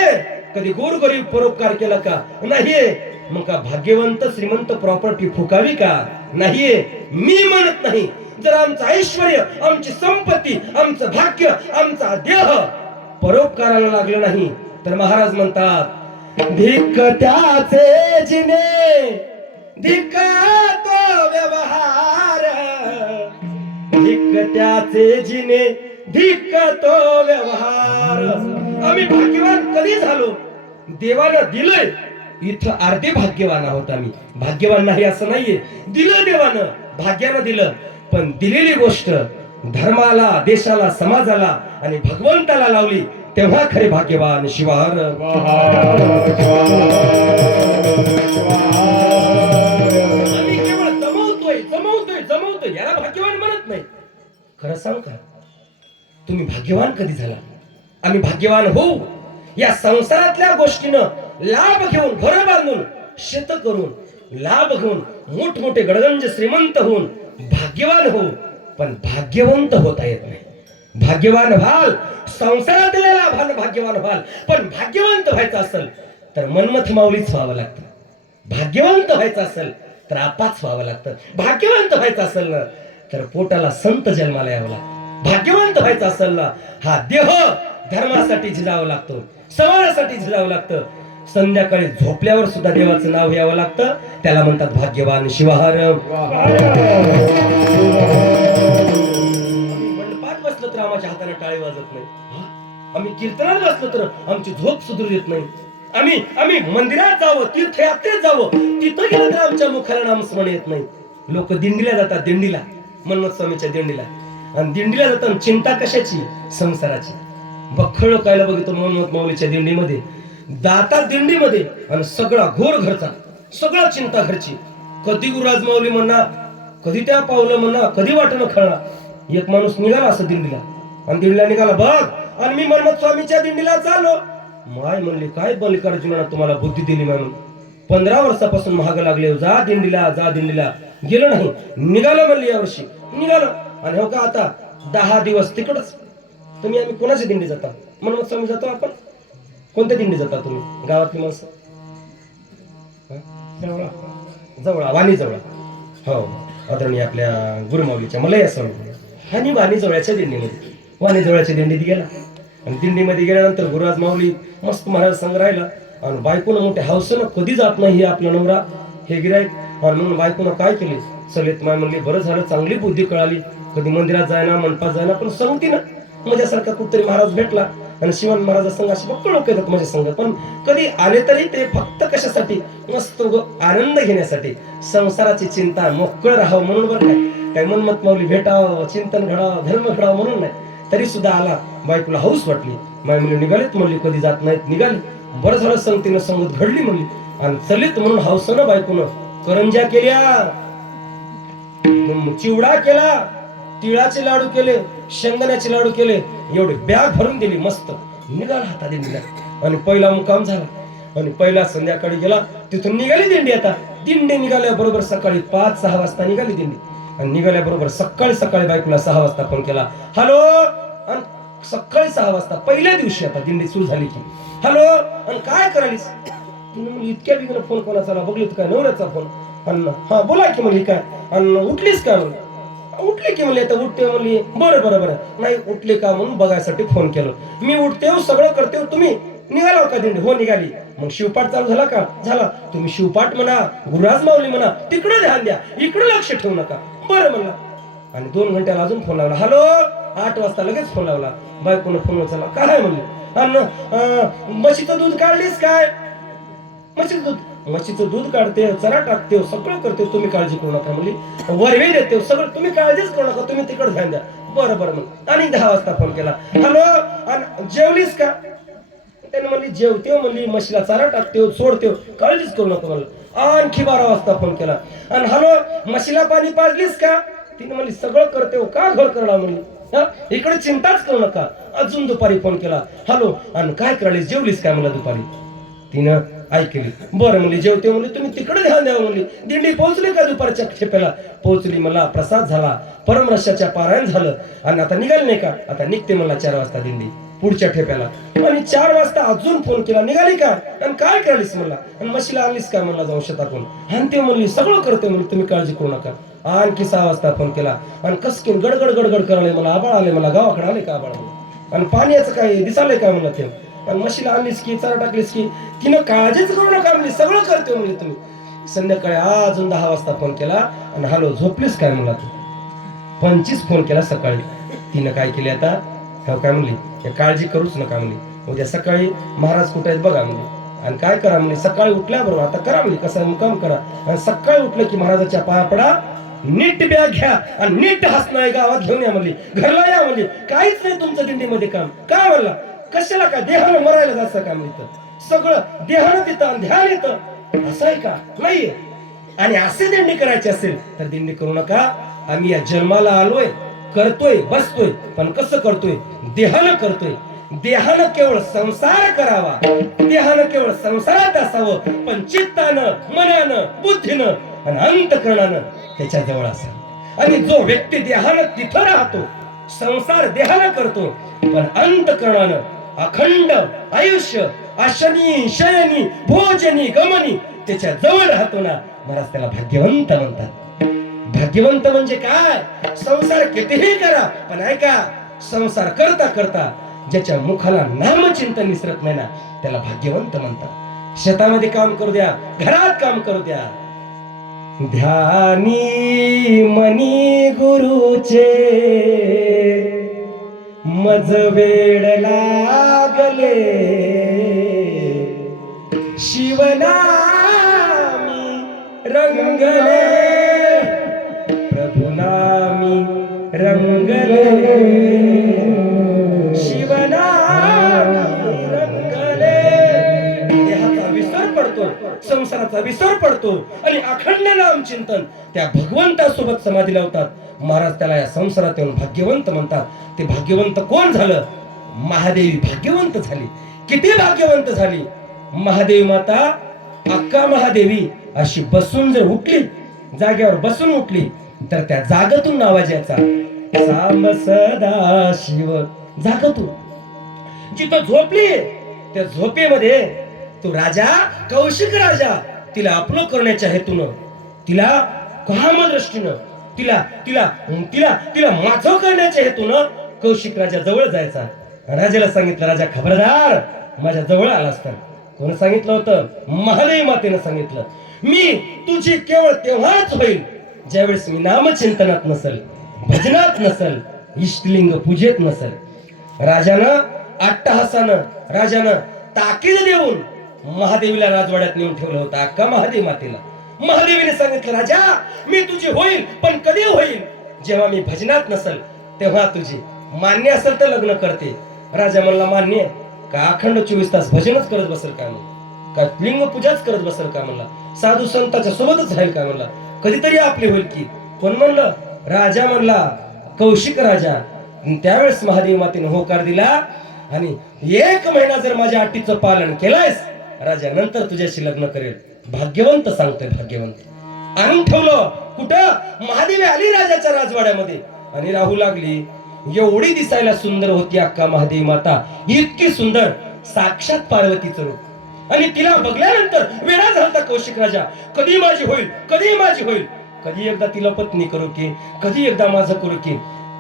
कधी गोरगरीब परोपकार केला का? नाहीये. मग का भाग्यवंत श्रीमंत प्रॉपर्टी फुकावी का? नाहीये. मी म्हणत नाही. जर आमचं ऐश्वर्य, आमची संपत्ती, आमचं भाग्य, आमचा देह परोपकाराला लागलं नाही तर महाराज म्हणतात, धिक्क त्याचे जिने, धिक्क तो व्यवहार, धिक्क त्याचे जिने, धिक्क तो व्यवहार. आम्ही भाग्यवान कधी झालो? देवानं दिलंय, इथं अर्धे भाग्यवान आहोत आम्ही. भाग्यवान नाही असं नाहीये, दिलं देवानं, भाग्यानं दिलं. पण दिलेली गोष्ट धर्माला, देशाला, समाजाला आणि भगवंताला लावली तेव्हा खरे भाग्यवान. शिवार आम्ही केवळ जमवतोय याला भाग्यवान म्हणत नाही. खरं सांग का, तुम्ही भाग्यवान कधी झाला? आम्ही भाग्यवान होऊ या संसारातल्या गोष्टीनं लाभ घेऊन, घर बांधून, शेत करून, लाभ घेऊन, मोठमोठे गडगंज श्रीमंत होऊन भाग्यवान होऊ. पण भाग्यवंत होता येत नाही. भाग्यवान व्हाल, संसारातल्या लाभानं भाग्यवान व्हाल. पण भाग्यवंत व्हायचं असेल तर मनमथ माऊलीच व्हावं लागतं. भाग्यवंत व्हायचं असेल तर आपाच व्हावं लागतं. भाग्यवंत व्हायचं असेल ना तर पोटाला संत जन्माला यावं लागतं. भाग्यवंत व्हायचं असेल ना हा देह धर्मासाठी झिजावं लागतो, समाजासाठी झिजावं लागतं. संध्याकाळी झोपल्यावर सुद्धा देवाचं नाव घ्यावं लागतं. त्याला म्हणतात भाग्यवान. शिवाहार मंडपात बसलो तर आमच्या हाताने टाळी वाजत नाही. आम्ही कीर्तनात बसलो तर आमची झोप सुधरू देत नाही. आम्ही मंदिरात जावं, तीर्थयात्रेत जावं, तिथं गेलं तर आमच्या मुखाला नामस्मरण येत नाही. लोक दिंडीला जातात, दिंडीला, मनमथ स्वामीच्या दिंडीला. आणि दिंडीला जातात चिंता कशाची? संसाराची. बखळ कायला बघितो मनमथ माऊलीच्या दिंडीमध्ये, दातात दिंडीमध्ये, आणि सगळा घोर घरचा, सगळा चिंता घरची. कधी गुरुराज माऊली म्हणा, कधी त्या पावलं म्हणा, कधी वाटणं खळा. एक माणूस निघाला असं दिंडीला, आणि दिंडीला निघाला बघ, आणि मी मनमथ स्वामीच्या दिंडीला चाललो. माय म्हणली काय मल्लिकार्जुनानं तुम्हाला बुद्धी दिली म्हणून. 15 वर्षापासून महाग लागले, जा दिंडीला, जा दिंडीला. गेलो नाही, निघालो म्हणली यावर्षी. निघालो, आणि हो का आता 10 दिवस तिकडच. तुम्ही आम्ही कोणाची दिंडी जाता? मनमथ स्वामी जातो आपण. कोणत्या दिंडी जाता तुम्ही? गावातली माणसं? जवळा, वाणी जवळा. हो, आदरणीय आपल्या गुरुमाऊलीच्या मलया स्वामी आणि वाणी जवळच्या दिंडीमध्ये, वाणी जवळच्या दिंडीत गेला. आणि दिंडीमध्ये गेल्यानंतर गुरुराज माऊली मस्त महाराज संग राहिला. आणि बायकोनं मोठे हौसनं कधी जात नाही हे आपला नवरा, हे गिराईक. आणि म्हणून बायकोनं काय केले, चलेत माय म्हणली, बरं झालं, चांगली बुद्धी कळाली. कधी मंदिरात जायना, मंडपात जायना, पण सांगती ना माझ्यासारखा कुठतरी महाराज भेटला. आणि शिवान महाराजा संघ अशी बक्कळ लोक येतात माझ्या संघ. पण कधी आले तरी ते फक्त कशासाठी? मस्त आनंद घेण्यासाठी. संसाराची चिंता, मोकळं राहावं म्हणून. बरं काय मनमथ माऊली भेटावं, चिंतन घडावं, धर्म घडावं म्हणून नाही. तरी सुद्धा आला. बायकोला हौस वाटली. माय म्हणली निघालेत म्हणली, कधी जात नाहीत, निघाली. बरं झालं संगतीनं संगत घडली म्हणली. आणि चलित म्हणून हौसनं बायकोनं करंज्या केल्या, चिवडा केला, तिळाचे लाडू केले, शेंगदाण्याचे लाडू केले, एवढे बॅग भरून दिली. मस्त निघाला हाता दिंडीला. आणि पहिला मुक्काम झाला. आणि पहिला संध्याकाळी गेला, तिथून निघाली दिंडी. आता दिंडी निघाल्या बरोबर सकाळी 5-6 वाजता निघाली दिंडी. आणि निघाल्या बरोबर सकाळी बायकोला 6 वाजता फोन केला, हॅलो. आणि सकाळी 6 वाजता पहिल्या दिवशी, आता दिंडी सुरू झाली की, हॅलो. आणि काय करालीस? इतक्या बिघानं फोन कोणाचा आला बघली काय? नवऱ्याचा फोन. आणि हा बोला की म्हणली काय? आणि उठलीस का? उठले की म्हणले, आता उठते म्हणली. बरं नाही उठले का म्हणून बघायसाठी फोन केलं. मी उठते सगळं करते, तुम्ही निघाला का दिंडी? हो निघाली. मग शिवपाठ चालू झाला का? झाला. तुम्ही शिवपाठ म्हणा, गुरुराज माऊली म्हणा, तिकडे ध्यान द्या, इकडे लक्ष ठेवू नका. बरं म्हणला. आणि 2 घंट्याला अजून फोन लावला, हॅलो. 8 वाजता लगेच फोन लावला. बायकोनं फोन उचलला, काय म्हणले? आणि म्हशीचं दूध काढलीस काय? म्हशीचं दूध काढते, चरा टाकते, सगळं करते, तुम्ही काळजी करू नका म्हणली. वरवे देते, सगळं तुम्ही काळजीच करू नका, तुम्ही तिकडे ध्यान द्या. बरं मग. आणि 10 वाजता फोन केला, हॅलो. आणि जेवलीस का? त्याने म्हणली जेवते म्हणली, म्हशीला चारा टाकते, सोडते, काळजीच करू नका म्हणलं. आणखी 12 वाजता फोन केला. आणि हॅलो, म्हशीला पाणी पाजलीस का? तिने म्हणली सगळं करते, का घर करणार म्हणली, इकडे चिंताच करू नका. अजून दुपारी फोन केला, हॅलो. आणि काय करालीस, जेवलीस काय मला दुपारी? तिनं ऐकली. बरं म्हणली जेवते म्हणली, तुम्ही तिकडे ध्यान द्यावं म्हणली. दिंडी पोहोचली का? दुपारच्या ठेप्याला पोहोचली. मला प्रसाद झाला, परमरशाच्या पारायण झालं. आणि आता निघाली नाही का? आता निघते मला 4 वाजता दिंडी पुढच्या ठेप्याला. आणि 4 वाजता अजून फोन केला, निघाली का? आणि काय करालीस म्हणला? आणि म्हशीला आणलीस का म्हणला जाऊन शेतातून? आणि ते म्हणली सगळं करते म्हणली, तुम्ही काळजी करू नका. आणखी 6 वाजता फोन केला. आणि कसं गडगड कराले, मला आबाळ आले, मला गावाकडे आले का आबाळ? आणि पाण्याचं काय दिसालंय काय म्हणला ते? आणि म्हशीला आणलीस की, चारा टाकलीस की? तिनं काळजीच करू नका म्हणली, सगळं करते म्हणली तुम्ही. संध्याकाळी अजून 10 वाजता फोन केला. आणि हॅलो, झोपलीस काय म्हणला? तू 25 फोन केला सकाळी. तिनं काय केले, आता हो काय म्हणली, "हे काळजी करूच नका म्हणली, उद्या सकाळी महाराज कुठे आहेत बघा म्हणली, आणि काय करा म्हणली, सकाळी उठल्याबरोबर आता करा म्हणली, कसं मुकाम करा, आणि सकाळी उठलं की महाराजाच्या पाया पडा, नीट बॅग घ्या आणि नीट हसनाळी गावात घेऊन या म्हणली, घरला या म्हणली, काहीच नाही तुमचं दिंडीमध्ये काम. काय म्हणला, कशाला काय देहानं मरायला जायचं का म्हणली, सगळं देहानं तिथं आणि ध्यान येतं, असं आहे का नाहीये. आणि असे दिंडी करायची असेल तर दिंडी करू नका. आम्ही या जन्माला आलोय, करतोय, बसतोय, पण कसं करतोय, देहानं करतोय. देहानं केवळ संसार करावा, देहानं केवळ संसारात असावं, पण चित्तानं, मनानं, बुद्धीनं आणि अंतःकरणानं त्याच्या जवळ असावं. आणि जो व्यक्ती देहानं तिथं राहतो, संसार देहानं करतो, पण अंतःकरणानं अखंड आयुष्य अशनी शयनी भोजनी गमनी त्याच्या जवळ राहतो ना, महाराज त्याला भाग्यवंत म्हणतात. भाग्यवंत म्हणजे काय, संसार कितीही करा, पण ऐका, संसार करता करता ज्याच्या मुखाला नामचिंतन विसरत नाही ना, त्याला भाग्यवंत म्हणतात. शेतामध्ये काम करू द्या, घरात काम करू द्या, ध्यानी मनी गुरुचे मज वेड लागले, शिवनामी रंगले, प्रभुनामी रंगले, शिवनामी रंगले. देहाचा विसर पडतो, संसाराचा विसर पडतो आणि अखंड नाम चिंतन त्या भगवंतासोबत समाधी लावतात. महाराज त्याला या संसारात येऊन भाग्यवंत म्हणतात. ते भाग्यवंत कोण झालं, महादेवी भाग्यवंत झाली. किती भाग्यवंत झाली महादेवी माता, अक्का महादेवी अशी बसून जर उठली, जागेवर बसून उठली, तर त्या जागतून आवाज यायचा, सांब सदा शिव. जागतून जिथं झोपली त्या झोपेमध्ये तो राजा, कौशिक राजा, तिला आपलं करण्याच्या हेतून, तिला कामदृष्टीनं, तिला तिला तिला तिला माझं करण्याच्या हेतून कौशिक राजा जवळ जायचा. राजाला सांगितलं, राजा खबरदार, माझ्या जवळ आला असता. कोण सांगितलं होतं, महादेवी मातेनं सांगितलं. मी तुझी केवळ तेव्हाच होईल ज्यावेळेस मी नामचिंतनात नसल, भजनात नसल, इष्टलिंग पूजेत नसल. राजानं अट्टहासानं, राजानं ताकीद देऊन महादेवीला राजवाड्यात नेऊन ठेवलं होतं, अक्का महादेवी मातेला. महादेवीने सांगितलं, राजा मी तुझी होईल, पण कधी होईल, जेव्हा मी भजनात नसल तेव्हा तुझी. मान्य असेल तर लग्न करते. राजा म्हणला, मान्य का अखंड 24 तास भजनच करत बसेल का म्हणला, का लिंग पूजाच करत बसेल का म्हणला, साधू संतांच्या सोबतच राहील का म्हणला, कधीतरी आपली होईल की. कोण म्हणलं, राजा म्हणला, कौशिक राजा. त्यावेळेस महादेवी मातेने होकार दिला, आणि 1 महिना जर माझ्या अटीचं पालन केलंयस राजा, नंतर तुझ्याशी लग्न करेल. भाग्यवंत सांगतोय, भाग्यवंत. आणून ठेवलं कुठं, महादेवी आली राजाच्या राजवाड्यामध्ये आणि राहू लागली. एवढी दिसायला सुंदर होती अक्का महादेवी माता, इतकी सुंदर, साक्षात पार्वतीचं रूप. आणि तिला बघल्यानंतर वेडा झालता कौशिक राजा, कधी माझी होईल, कधी माझी होईल, कधी एकदा तिला पत्नी करू की, कधी एकदा माझं करू की.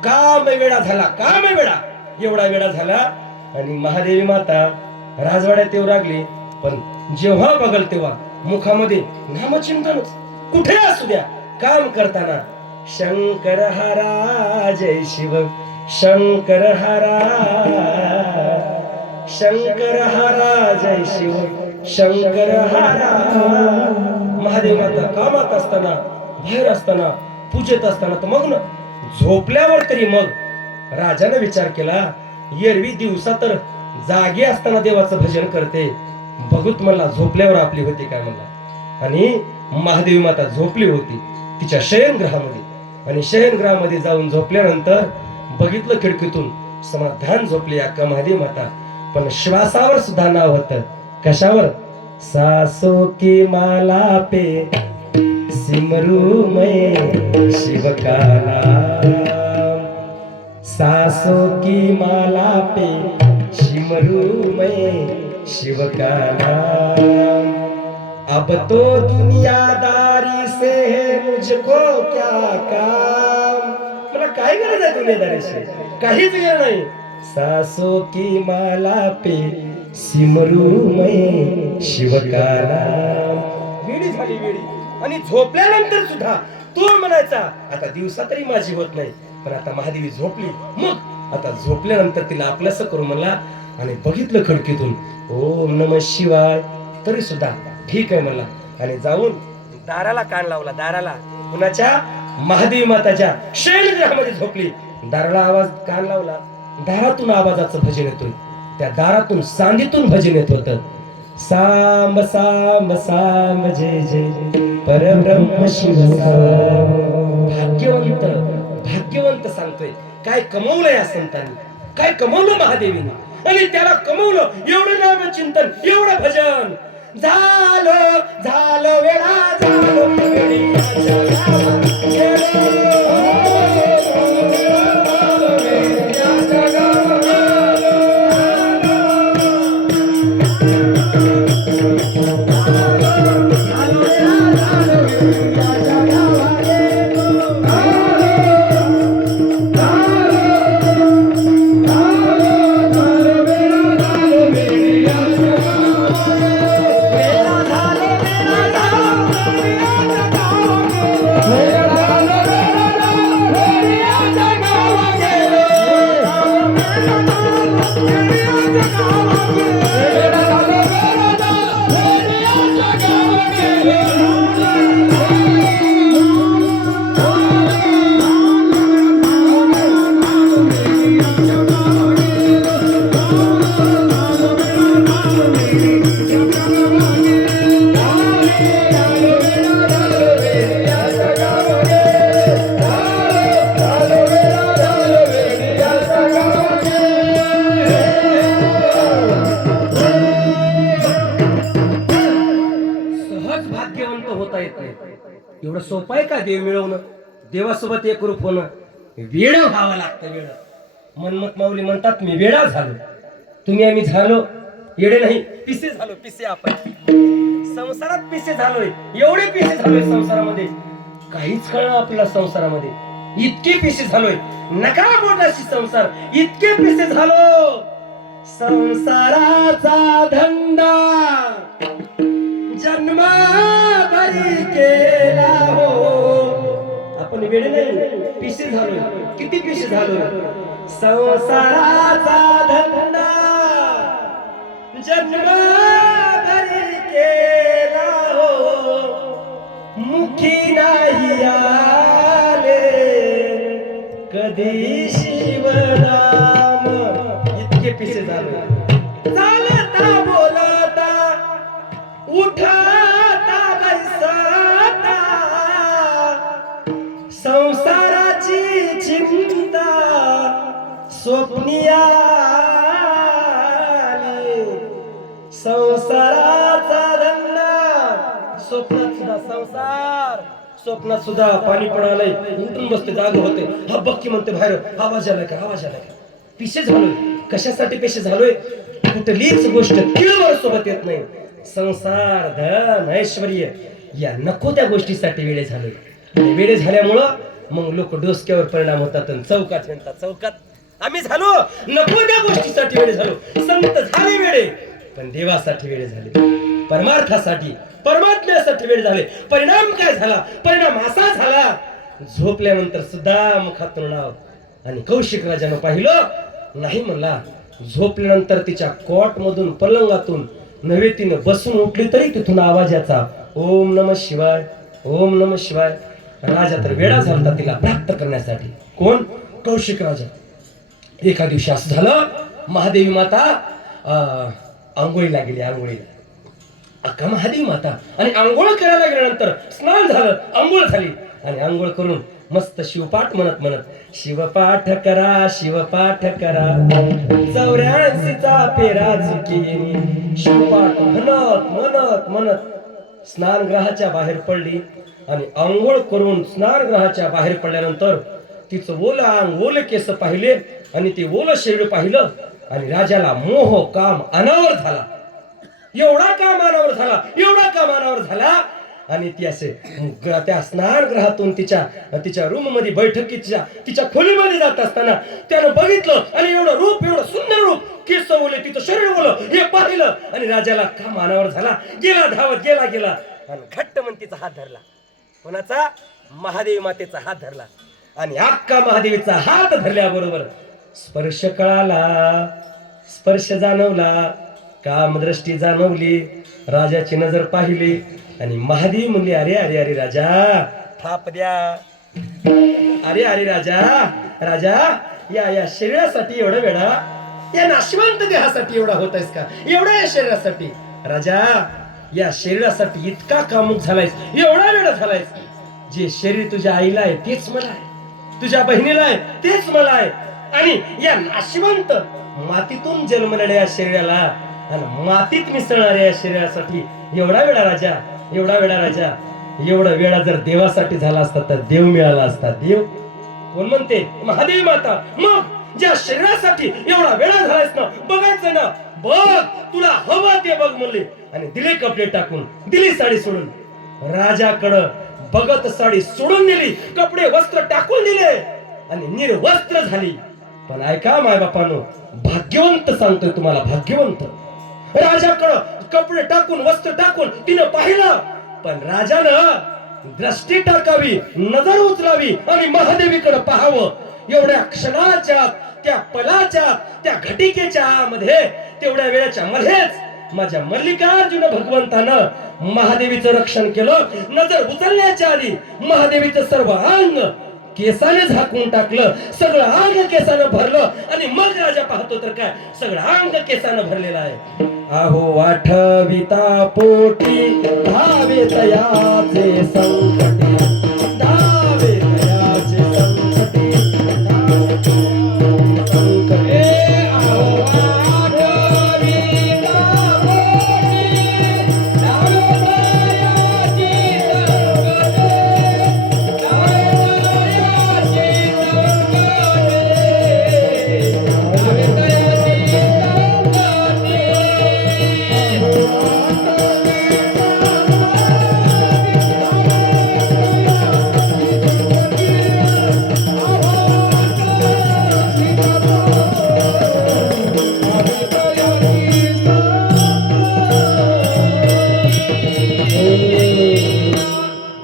काम वेडा झाला, काम वेडा, एवढा वेडा झाला. आणि महादेवी माता राजवाड्यात येऊ लागली, पण जेव्हा बघल तेव्हा मुखामध्ये नामचिंतनच. कुठे असू द्या, काम करताना शंकर हरा जय शिव, शंकर हरा, शंकर हरा जय शिव, शंकर हरा. महादेव माता कामात असताना, बाहेर असताना, पूजेत असताना, तर मग झोपल्यावर तरी मग राजाने विचार केला, एरवी दिवसा तर जागे असताना देवाचं भजन करते, बघूत म्हणला झोपल्यावर आपली होती काय म्हणला. आणि महादेवी माता झोपली होती तिच्या शयनगृहामध्ये. आणि शयनगृहामध्ये जाऊन झोपल्यानंतर बघितलं खिडकीतून, समाधान झोपली अक्का महादेवी माता. पण श्वासावर सुद्धा नाव होतं. कशावर, सासो की माला पे सिमरू मैं शिव का नाम, सासो की माला पे सिमरू मैं शिव का नाम. अब तो दुनियादारी से है मुझको क्या काम. मला काय गरज आहे दुनियादारीची, काहीच गरज नाही. सासों की माला पे सिमरू मैं शिव का नाम. वेडी झाली वेडी. आणि झोपल्यानंतर सुद्धा तो म्हणायचा, आता दिवसा तरी माझी होत नाही, पण आता महादेवी झोपली, मग आता झोपल्यानंतर तिला आपलंसं करू म्हणला आणि बघितलं खिडकीतून, ओम नमः शिवाय, तरी सुद्धा ठीक आहे म्हणला आणि जाऊन दाराला कान लावला. दाराला कुणाच्या? महादेवी माताच्या शयनगृहामध्ये झोपली. दाराला आवाज कान लावला. दारातून आवाजाचं भजन येतोय. त्या दारातून सांगीतून भजन येत होतं. सांब सांब सांब जय जय परब्रह्म शिव. भाग्यवंत भाग्यवंत सांगतोय. काय कमवलं या संतांनी, काय कमवलं महादेवीने, आणि त्याला कमवलं एवढं नाम चिंतन, एवढं भजन. झालं झालं वेळा झालं एवढं सोपं आहे का देव मिळवणं, देवासोबत एक रूप होणं? वेळ व्हावं लागतं. वेळ. मनमत माऊली म्हणतात मी वेडा झालो. तुम्ही आम्ही झालो येडे नाही, पिसे झालो. पिसे आपण संसारात पिसे झालोय. एवढे पिसे झालोय संसारामध्ये, काहीच कळलं आपल्याला संसारामध्ये. इतके पिसे झालोय. नका मोठाशी संसार, इतके पिसे झालो. संसाराचा धंदा जन्मभरी केला हो. आपण वेडे नाही, पिसे झालोय. किती पिसे झालोय. संसाराचा धंदा जन्मभरी केला हो. मुखी नाही आले कधी शिवनाम. इतके पिसे झालोय. चालता बोलता उठाता बसता संसाराची चिंता स्वप्नी आली. संसाराचा धंदा स्वप्नात सुद्धा संसार, स्वप्नात सुद्धा पाणी पडालंय. उठून बसते, जाग होते. हा बक्की म्हणते बाहेर, आवाज आलाय का, आवाज आलाय का. पिशे झालोय. कशासाठी पिशे झालोय? कुठलीच गोष्ट किळवर सोबत येत नाही. संसार, धन, ऐश्वर्य या नको त्या गोष्टीसाठी वेळे झालोय. वेळे झाल्यामुळं मग लोक डोसक्यावर परिणाम होतात, चौकात म्हणतात. चौकात आम्ही झालो नको त्या गोष्टीसाठी वेळे झालो. संत झाले वेळे, पण देवासाठी वेळे झाले, परमार्थासाठी परमात्म्यासाठी वेळ झाले. परिणाम काय झाला? परिणाम असा झाला, झोपल्यानंतर सुद्धा मुखातून नाव. आणि कौशिक राजानं पाहिलं नाही म्हणला. झोपल्यानंतर तिच्या कॉट मधून, पलंगातून नव्हे तिनं बसून उठली तरी तिथून आवाज याचा, ओम नमः शिवाय, ओम नमः शिवाय. राजा तर वेडा झाला तिला प्राप्त करण्यासाठी. कोण? कौशिक राजा. एका दिवशी असं झालं, महादेवी माता आंघोळीला गेली. आंघोळीला अक्का महादेवी माता. आणि आंघोळ करायला गेल्यानंतर स्नान झालं, आंघोळ झाली. आणि आंघोळ करून मस्त शिवपाठ म्हणत म्हणत, शिवपाठ करा, शिवपाठ करा, 84चा फेरा चुकी. शिवपाठ म्हणत म्हणत म्हणत स्नानगृहाच्या बाहेर पडली. आणि आंघोळ करून स्नानगृहाच्या बाहेर पडल्यानंतर तिचं ओलं अंग, ओले केस पाहिले आणि ते ओलं शरीर पाहिलं. आणि राजाला मोह काम अनावर झाला. एवढा काम अनावर झाला, एवढा काम अनावर झाला. आणि ती असे त्या स्नानगृहातून तिच्या रूम मध्ये, बैठकीच्या तिच्या खोलीमध्ये जात असताना त्यानं बघितलं. आणि एवढं रूप, एवढं सुंदर रूप, केस ओले, तिचं शरीर ओलं, हे पाहिलं. आणि राजाला काम अनावर झाला. गेला धावत, गेला आणि घट्ट तिचा हात धरला. कोणाचा? महादेवी मातेचा हात धरला. आणि अक्का महादेवीचा हात धरल्याबरोबर स्पर्श कळाला, स्पर्श जाणवला, कामदृष्टी जाणवली, राजाची नजर पाहिली आणि महादेवी म्हणली, अरे अरे अरे राजा थाप द्या. अरे अरे राजा, राजा या शरीरासाठी एवढा वेळा, या नाशवंत देहासाठी एवढा होत आहेस का? एवढा या शरीरासाठी राजा, या शरीरासाठी इतका कामुक झालायस, एवढा वेळ झालायस. जे शरीर तुझ्या आईला आहे तेच मला आहे, तुझ्या बहिणीला आहे तेच मला आहे, आणि या नाशवंत मातीतून जन्मलेल्या या शरीराला आणि मातीत मिसळणाऱ्या या शरीरासाठी एवढा वेळा राजा, एवढा वेळा राजा, एवढा वेळा जर देवासाठी झाला असता तर देव मिळाला असता. देव कोण म्हणते? महादेवी माता. मग ज्या शरीरासाठी एवढा वेळा झालायस ना, बघायचं ना, बघ तुला हवं ते बघ म्हणले आणि दिले कपडे टाकून, दिली साडी सोडून. राजाकडं बघत साडी सोडून दिली, कपडे वस्त्र टाकून दिले आणि निर्वस्त्र झाली. पण ऐका माय बापानो, भाग्यवंत सांगतोय तुम्हाला, भाग्यवंत. राजाकडं कपडे टाकून, वस्त्र टाकून तिनं पाहिलं, पण राजानं दृष्टी टाकावी, नजर उचलावी आणि महादेवीकडे पाहावं. एवढ्या क्षणाच्या, त्या पलाच्या, त्या घटिकेच्या मध्ये, तेवढ्या वेळेच्या मध्येच माझ्या मल्लिकार्जुन भगवंतानं महादेवीचं रक्षण केलं. नजर उचलण्याच्या आधी महादेवीचं सर्व अंग केसाने झाकून टाकलं, सगळं अंग केसानं भरलं आणि मग राजा पाहतो तर काय, सगळं अंग केसानं भरलेलं आहे. अहो आठविता पोटी धावे तयाचे संकटी, धावे तयाचे संकटी, धावे तयाचे संकटी. अहो आठविता पोटी धावे तयाचे संकटी, धावे तयाचे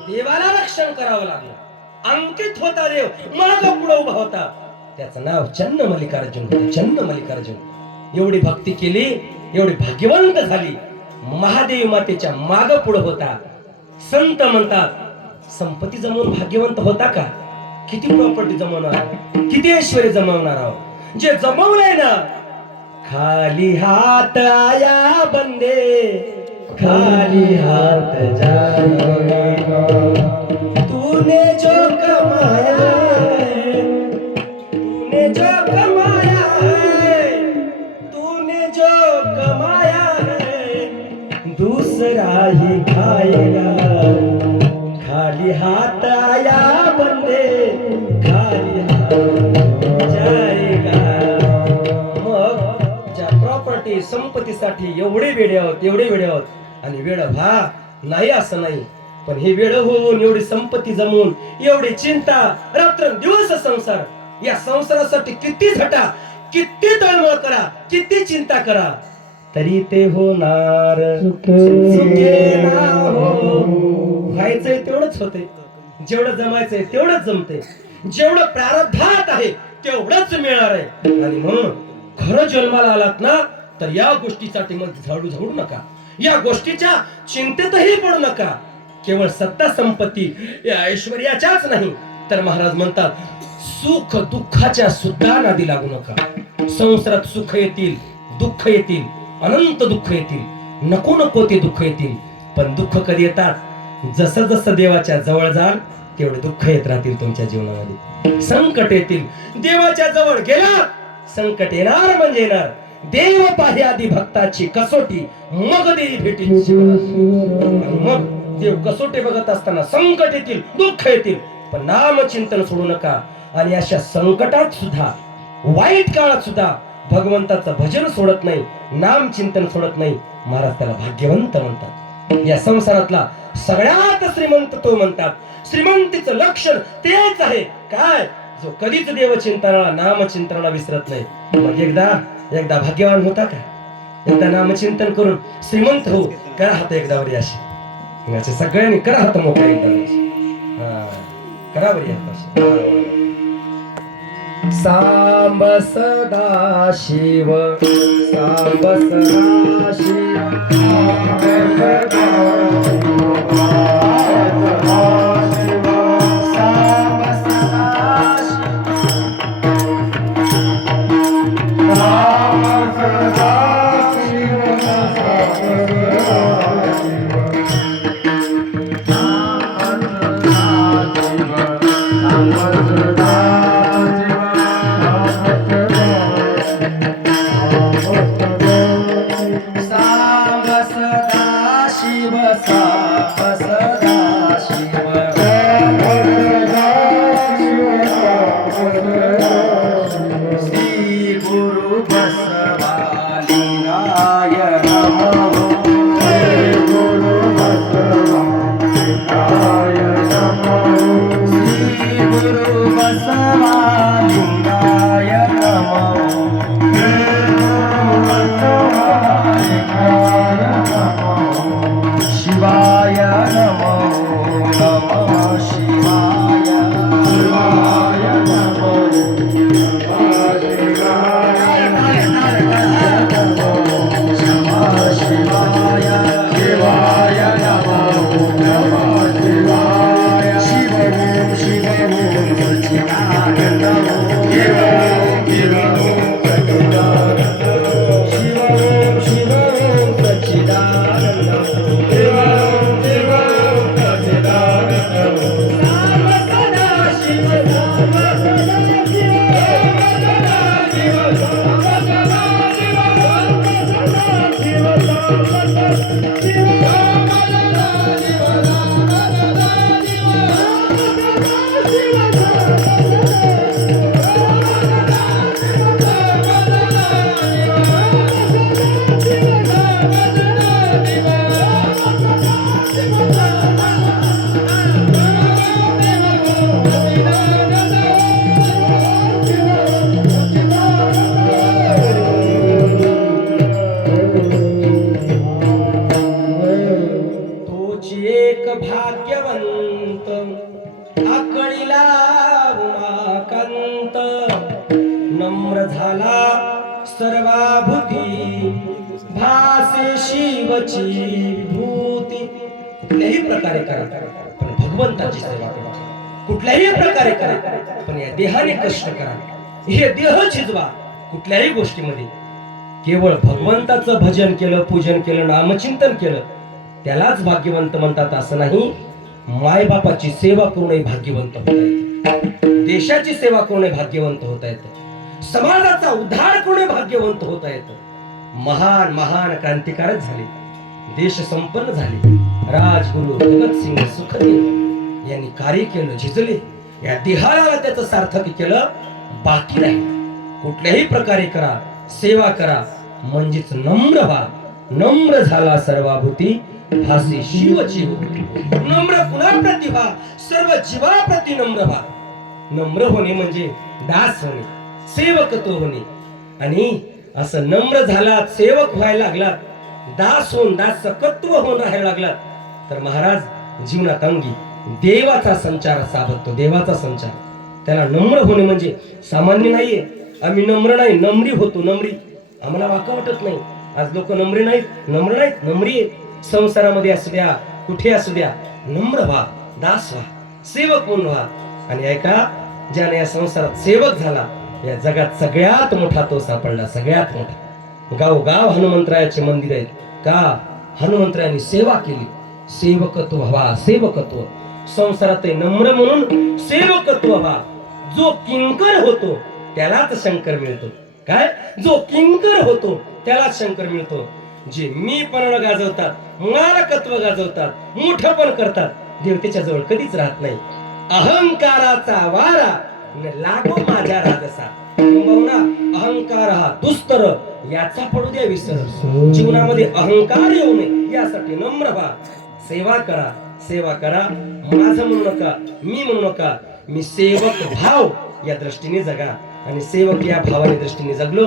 देवाला रक्षण करावं लागलं. अंकित होता देव, माग पुढे उभा होता. त्याचं नाव चन्न मल्लिकार्जुन होतं, चन्न मल्लिकार्जुन. एवढी भक्ती केली, एवढी भाग्यवंत झाली, महादेवी मातेच्या माग पुढे होता. संत म्हणतात, संपत्ती जमवून भाग्यवंत होता का? किती प्रॉपर्टी जमवणार, किती ऐश्वर्य जमवणार आहोत. जे जमवलंय ना, खाली हात आया बंदे, खाली हाथ जाएगा, तूने जो कमाया है, तूने जो कमाया है, तूने जो कमाया है, दूसरा ही खाएगा. खाली हाथ आया बंदे, खाली हाथ जाएगा. मग ज्या प्रॉपर्टी संपत्तीसाठी एवढे वेडे आहोत, एवढे वेडे आहोत, आणि वेळ व्हा नाही असं नाही, पण हे वेळ होऊन, एवढी संपत्ती जमवून, एवढी चिंता, रात्रंदिवस संसार, या संसारासाठी किती झटा, किती तळमळ करा, किती चिंता करा, तरी ते होणार सुखे ना हो. व्हायचंय तेवढंच होते, जेवढं जमायचंय तेवढंच जमते, जेवढं प्रारब्धात आहे तेवढंच मिळणार आहे. आणि म्हणून खरं जन्माला आलात ना, तर या गोष्टीसाठी मग झाडू नका, या गोष्टीच्या चिंतेतही पडू नका. केवळ सत्ता संपत्ती या ऐश्वर्याच्याच नाही, तर महाराज म्हणतात सुख दुःखाच्या सुद्धा नादी लागू नका. संसारात सुख येतील, दुःख येतील, अनंत दुःख येतील, नको नको ते दुःख येतील, पण दुःख कधी येतात? जसं जसं देवाच्या जवळ जाल तेवढे दुःख येत राहतील तुमच्या जीवनामध्ये. संकट येतील, देवाच्या जवळ गेला संकट येणार म्हणजे येणार. देव पाहे आधी भक्ताची कसोटी, मग देवी भेटील. मग देव कसोटी बघत असताना संकट येतील, दुःख येतील, पण नाम चिंतन सोडू नका. आणि अशा संकटात सुद्धा, वाईट काळात सुद्धा भगवंताचं भजन सोडत नाही, नाम चिंतन सोडत नाही, महाराज त्याला भाग्यवंत म्हणतात. या संसारातला सगळ्यात श्रीमंत तो म्हणतात. श्रीमंतीचं लक्षण तेच आहे काय, जो कधीच देवचिंतनाला, नामचिंतनाला विसरत नाही. मग एकदा भाग्यवान होता का? एकदा नामचिंतन करून श्रीमंत हो. करा हात एकदा वरी अशी, सगळ्यांनी करा हात मोकळे एकदा, करा वरी हात. सांब सदा शिव सांब सदा शिव नम्र झाला सर्वाभूती भासे शिवची भूती. कुठल्याही प्रकारे करा पण भगवंताची सेवा करा, कुठल्याही प्रकारे करा पण या देहाने कष्ट करा, हे देह झिजवा. कुठल्याही गोष्टीमध्ये केवळ भगवंताचं भजन केलं, पूजन केलं, नामचिंतन केलं त्यालाच भाग्यवंत म्हणतात असं नाही. मायबापाची सेवा करूनही भाग्यवंत होता येतं, देशाची सेवा करूनही भाग्यवंत होता येतं, समाजाचा उद्धार करूनही भाग्यवंत होता येतं. महान महान क्रांतिकारक झाले, देश संपन्न झाले. राजगुरु भगतसिंग सुखदेव यांनी कार्य केलं, झिजले, या देहाला त्याचं सार्थक केलं. बाकी नाही, कुठल्याही प्रकारे करा, सेवा करा, म्हणजेच नम्र व्हा. नम्र झाला सर्वाभूती भासी शिवची भूती. नम्र कुणाप्रती व्हा, सर्व जीवाप्रती नम्र व्हा. नम्र होणे म्हणजे दास होणे, सेवकत्व होणे. आणि असं नम्र झालात, सेवक व्हायला लागलात, दास होऊन दासकत्व होऊन राहायला लागलात तर महाराज जीवनात अंगी देवाचा संचार साबदतो, देवाचा संचार. त्याला नम्र होणे म्हणजे सामान्य नाहीये. आम्ही नम्र नाही, नम्री होतो. नम्री आम्हाला वाका वाटत नाही. आज लोक नम्री नाहीत, नम्र नाहीत, नम्री आहेत. संसारामध्ये असू द्या, कुठे असू द्या, नम्र व्हा, दास व्हा, सेवक म्हणून व्हा. आणि ऐका, ज्याने या संसारात सेवक झाला या जगात सगळ्यात मोठा तो सापडला, सगळ्यात मोठा. गावोगाव हनुमंतरायाचे मंदिर आहेत का? हनुमंतरायांनी सेवा केली. सेवकत्व व्हा, सेवकत्व. संसारात नम्र म्हणून सेवकत्व व्हा. जो किंकर होतो त्यालाच शंकर मिळतो. काय? जो किंकर होतो त्यालाच शंकर मिळतो. जे मीपणा गाजवतात, मालकत्व गाजवतात, मोठपण करतात, देव त्याच्या जवळ कधीच राहत नाही. अहंकाराचा वारा न लागो माझ्या राजसा. अहंकार हा दुस्तर, याचा पडू द्या विसर. जीवनामध्ये अहंकार येऊ नये यासाठी नम्र व्हा, सेवा करा, सेवा करा. माझं म्हणू नका, मी म्हणू नका, मी सेवक भाव या दृष्टीने जगा. आणि सेवक या भावाने दृष्टीने जगलो,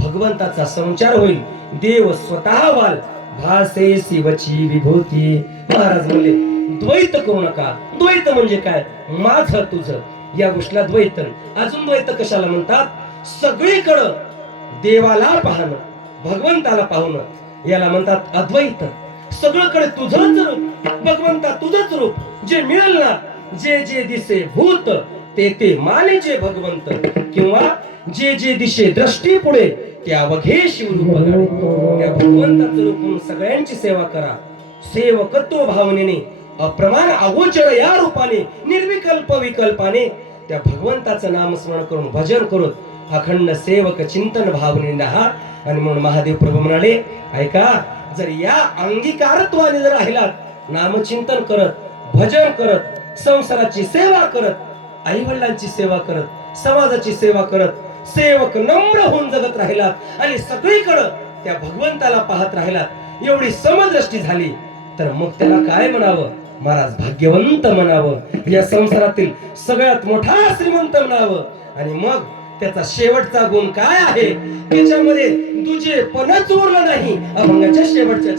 भगवंताचा संचार होईल. देव स्वतः वाल भासे शिवची विभूती. महाराज म्हणले द्वैत करू नका. द्वैत म्हणजे काय? माझं तुझं, या गोष्टीला द्वैत. अजून द्वैत कशाला म्हणतात? सगळीकडं देवाला पाहणं, भगवंताला पाहणं याला म्हणतात अद्वैत. सगळीकडे तुझंच रूप, भगवंता तुझंच रूप. जे मिळेल ना, जे जे दिसे भूत ते ते माने जे भगवंत, किंवा जे जे दिशे दृष्टी पुढे ते अवघे शिवरूप घडे. त्या भगवंताचं रूप म्हणून सगळ्यांची सेवा करा. सेवकत्व भावनेने, अप्रमाण अगोचर या रूपाने, निर्विकल्प विकल्पाने त्या भगवंताचं नामस्मरण करून, भजन करून अखंड सेवक चिंतन भावनेने आहात. आणि म्हणून महादेव प्रभू म्हणाले, ऐका, जर या अंगीकारत्वाने जर राहिलात, नामचिंतन करत, भजन करत, संसाराची सेवा करत, आई वडिलांची सेवा करत, समाजाची सेवा करत, सेवक नम्र होऊन जगत राहिलात आणि सगळीकडं त्या भगवंताला पाहत राहिलात, एवढी समदृष्टी झाली, तर मग त्याला काय म्हणावं? महाराज भाग्यवंत म्हणावं, या संसारातील सगळ्यात मोठा श्रीमंत म्हणावं. आणि मग त्याचा शेवटचा गुण काय आहे? त्याच्यामध्ये तुझे पणच उरलं नाही. अभंगाच्या शेवटच्या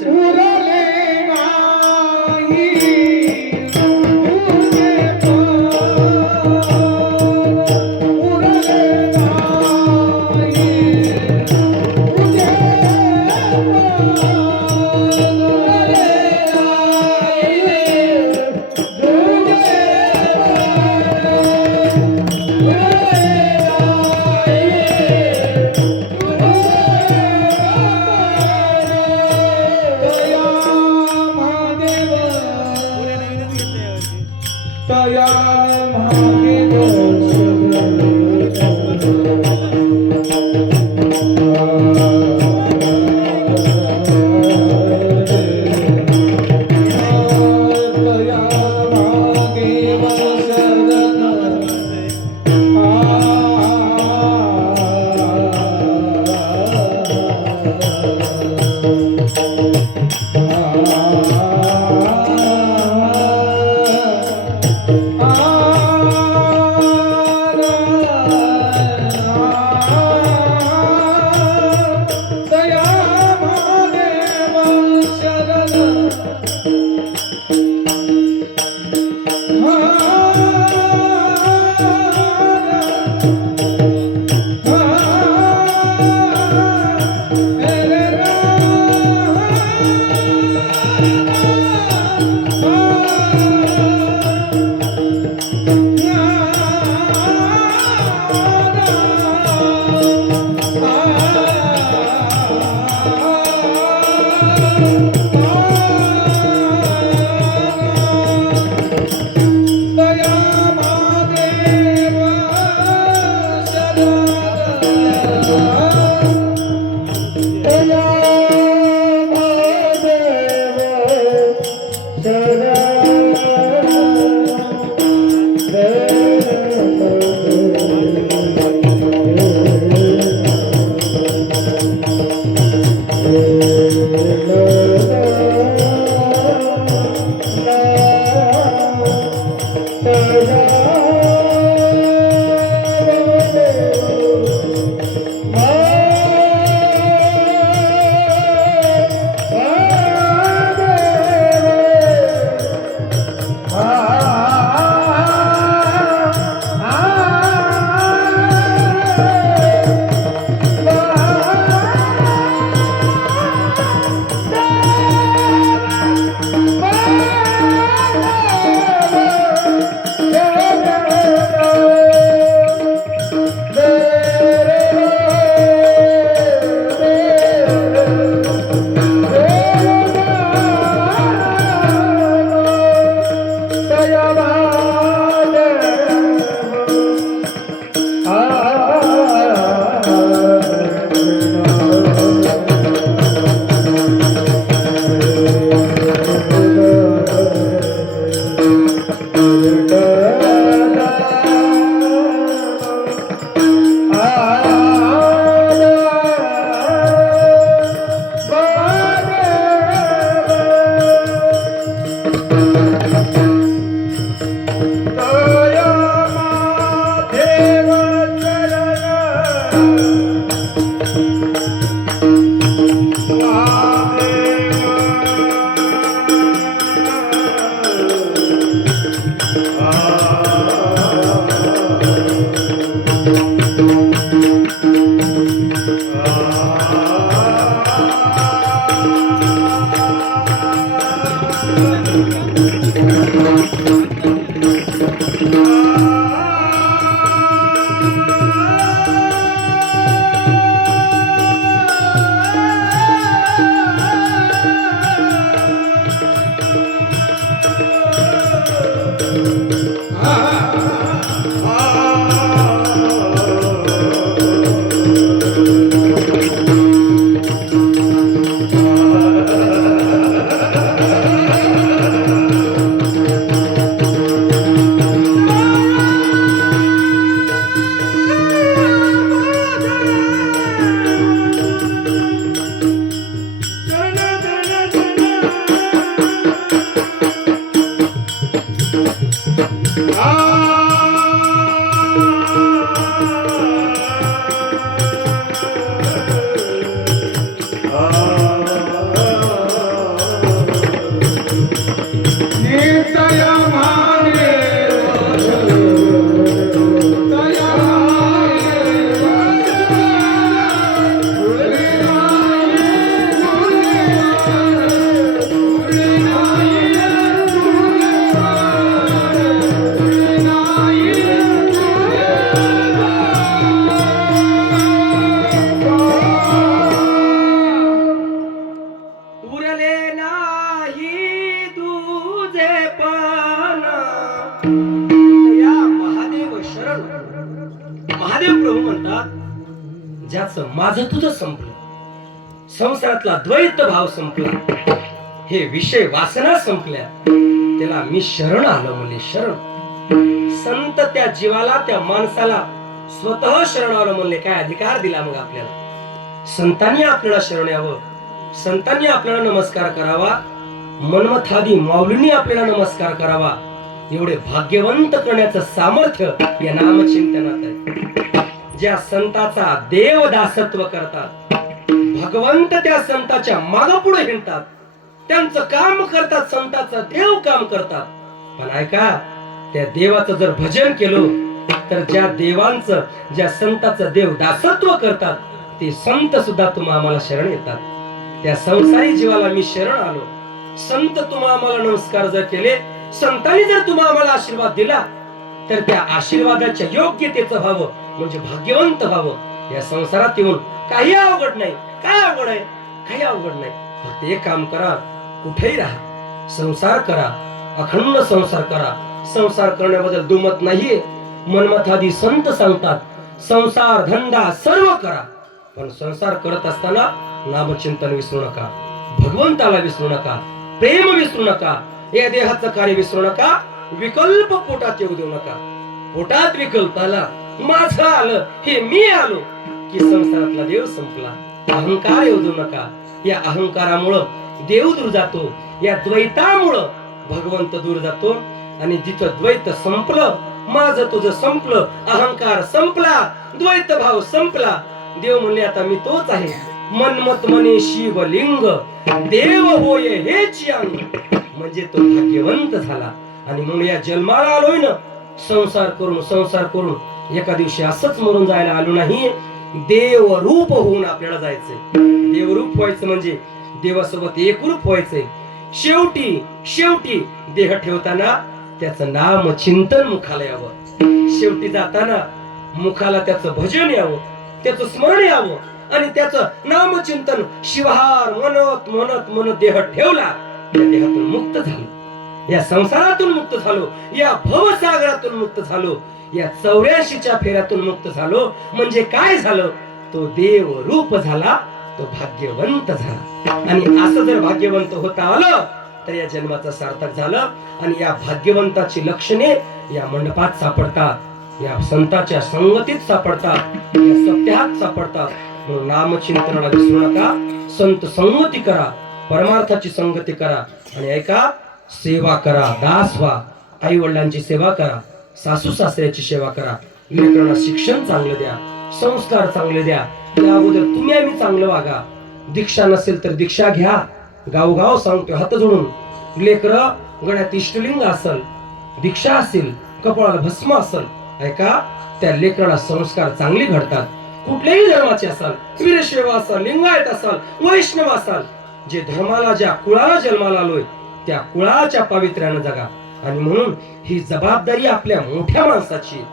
महादेव प्रभू म्हणतात, ज्याचं माझं तुझं संपलं, संसारातला द्वैत भाव संपला, हे विषय वासना संपल्या, त्याला मी शरण आलो म्हणले. शरण संत त्या जीवाला, त्या माणसाला स्वतः शरण आलो म्हणले. काय अधिकार दिला मग आपल्याला? संतांनी आपल्याला शरण यावं, संतांनी आपल्याला नमस्कार करावा, मन्मथादी माऊलींनी आपल्याला नमस्कार करावा. एवढे भाग्यवंत करण्याचं सामर्थ्य या नामचिंतनात आहे. ज्या संताचा देवदासत्व करतात, भगवंत त्या संताच्या मागे पुढे हिंडतात, त्यांचं काम करतात, संताचं देव काम करतात. पण ऐका, त्या देवाचं जर भजन केलं तर ज्या देवांचं, ज्या संताचं देव दासत्व करतात, ते संत सुद्धा तुम्हा आम्हाला शरण येतात. त्या संसारी जीवाला मी शरण आलो. संत तुम्हा आम्हाला नमस्कार जर केले, संतांनी जर तुम्हा आम्हाला आशीर्वाद दिला, तर त्या आशीर्वादाच्या योग्यतेचं व्हावं, म्हणजे भाग्यवंत व्हावं. या संसारात येऊन काही अवघड नाही. काय अवघड आहे? काही अवघड नाही. फक्त एक काम करा, कुठेही राहा, संसार करा, अखंड संसार करा. संसार करण्याबद्दल दुमत नाहीये. मन्मथादी संत सांगतात, संसार धंदा सर्व करा, पण संसार करत असताना नामचिंतन विसरू नका, भगवंताला विसरू नका, प्रेम विसरू नका, या देहाचं कार्य विसरू नका, विकल्प पोटात येऊ देऊ नका. पोटात विकल्प आला, माझं आलं, हे मी आलो, की संसारातला देव संपला. अहंकार येऊ देऊ नका. या अहंकारामुळं देव दूर जातो, या द्वैतामुळं भगवंत दूर जातो. आणि जिथं द्वैत संपलं, माझं तुझं संपलं, अहंकार संपला, द्वैत भाव संपला, देव म्हणले आता मी तोच आहे. मनमत मने शिवलिंग, देव होय हेच अंग. म्हणजे तो भाग्यवंत झाला. आणि म्हणून या जन्माला आलोय ना, संसार करून एका दिवशी असंच मरून जायला आलो नाही. देवरूप होऊन आपल्याला जायचंय. देवरूप व्हायचं म्हणजे देवासोबत एकरूप व्हायचंय. शेवटी देह ठेवताना त्याचं नाम चिंतन मुखाला यावं. शेवटी जाताना मुखाला त्याचं भजन यावं, त्याचं स्मरण यावं, आणि त्याचं नामचिंतन शिवहार म्हणत म्हणत म्हणत देह ठेवला. या देहातून मुक्त झालो, या संसारातून मुक्त झालो, या भवसागरातून मुक्त झालो, या 84च्या फेऱ्यातून मुक्त झालो. म्हणजे काय झालं? तो देव रूप झाला, तो भाग्यवंत झाला. आणि असं जर भाग्यवंत होता आलं तर या जन्माचं सार्थक झालं. आणि या भाग्यवंताची लक्षणे या मंडपात सापडतात, या संताच्या संगतीत सापडतात, या सप्त्यात सापडतात. म्हणून नामचिंतनाला विसरू नका. संत संगती करा, परमार्थाची संगती करा. आणि ऐका, सेवा करा, दास व्हा. आई वडिलांची सेवा करा, सासू सासऱ्याची सेवा करा, लेकरांना शिक्षण चांगलं द्या, संस्कार चांगले द्या. त्या अगोदर तुम्ही आम्ही चांगलं वागा. दीक्षा नसेल तर दीक्षा घ्या. गावगाव सांगतो हात जोडून. लेकरं गळ्यात इष्टलिंग असेल, दीक्षा असेल, कपाळाला भस्म असेल, ऐका, त्या लेकराला संस्कार चांगले घडतात. कुठल्याही धर्माचे असाल, वीरशैव असाल, लिंगायत असाल, वैष्णव असाल, जे धर्माला, ज्या कुळाला जन्माला आलोय त्या कुळाच्या पावित्र्यानं जगा. आणि म्हणून ही जबाबदारी आपल्या मोठ्या माणसाची.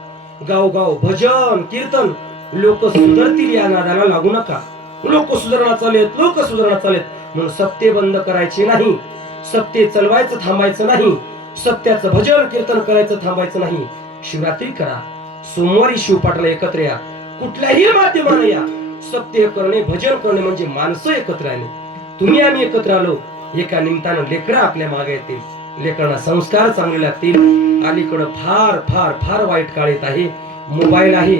गावगाव भजन कीर्तन. लोक सुधरतील या नादाला लागू नका. लोक सुधारणा चालेत म्हणून सत्य बंद करायचे नाही, सत्य चलवायचं थांबायचं नाही, सत्याचं भजन कीर्तन करायचं थांबायचं नाही. शिवरात्री करा, सोमवारी शिवपाठाला एकत्र या, कुठल्याही माध्यमाने या, सत्य करणे, भजन करणे म्हणजे माणसं एकत्र आले. तुम्ही आम्ही एकत्र आलो एका निमित्तानं लेकरं आपल्या मागे येतील, लेकरांना संस्कार चांगले लागतील. अलीकडं फार फार फार वाईट काळ येत आहे. मोबाईल आहे,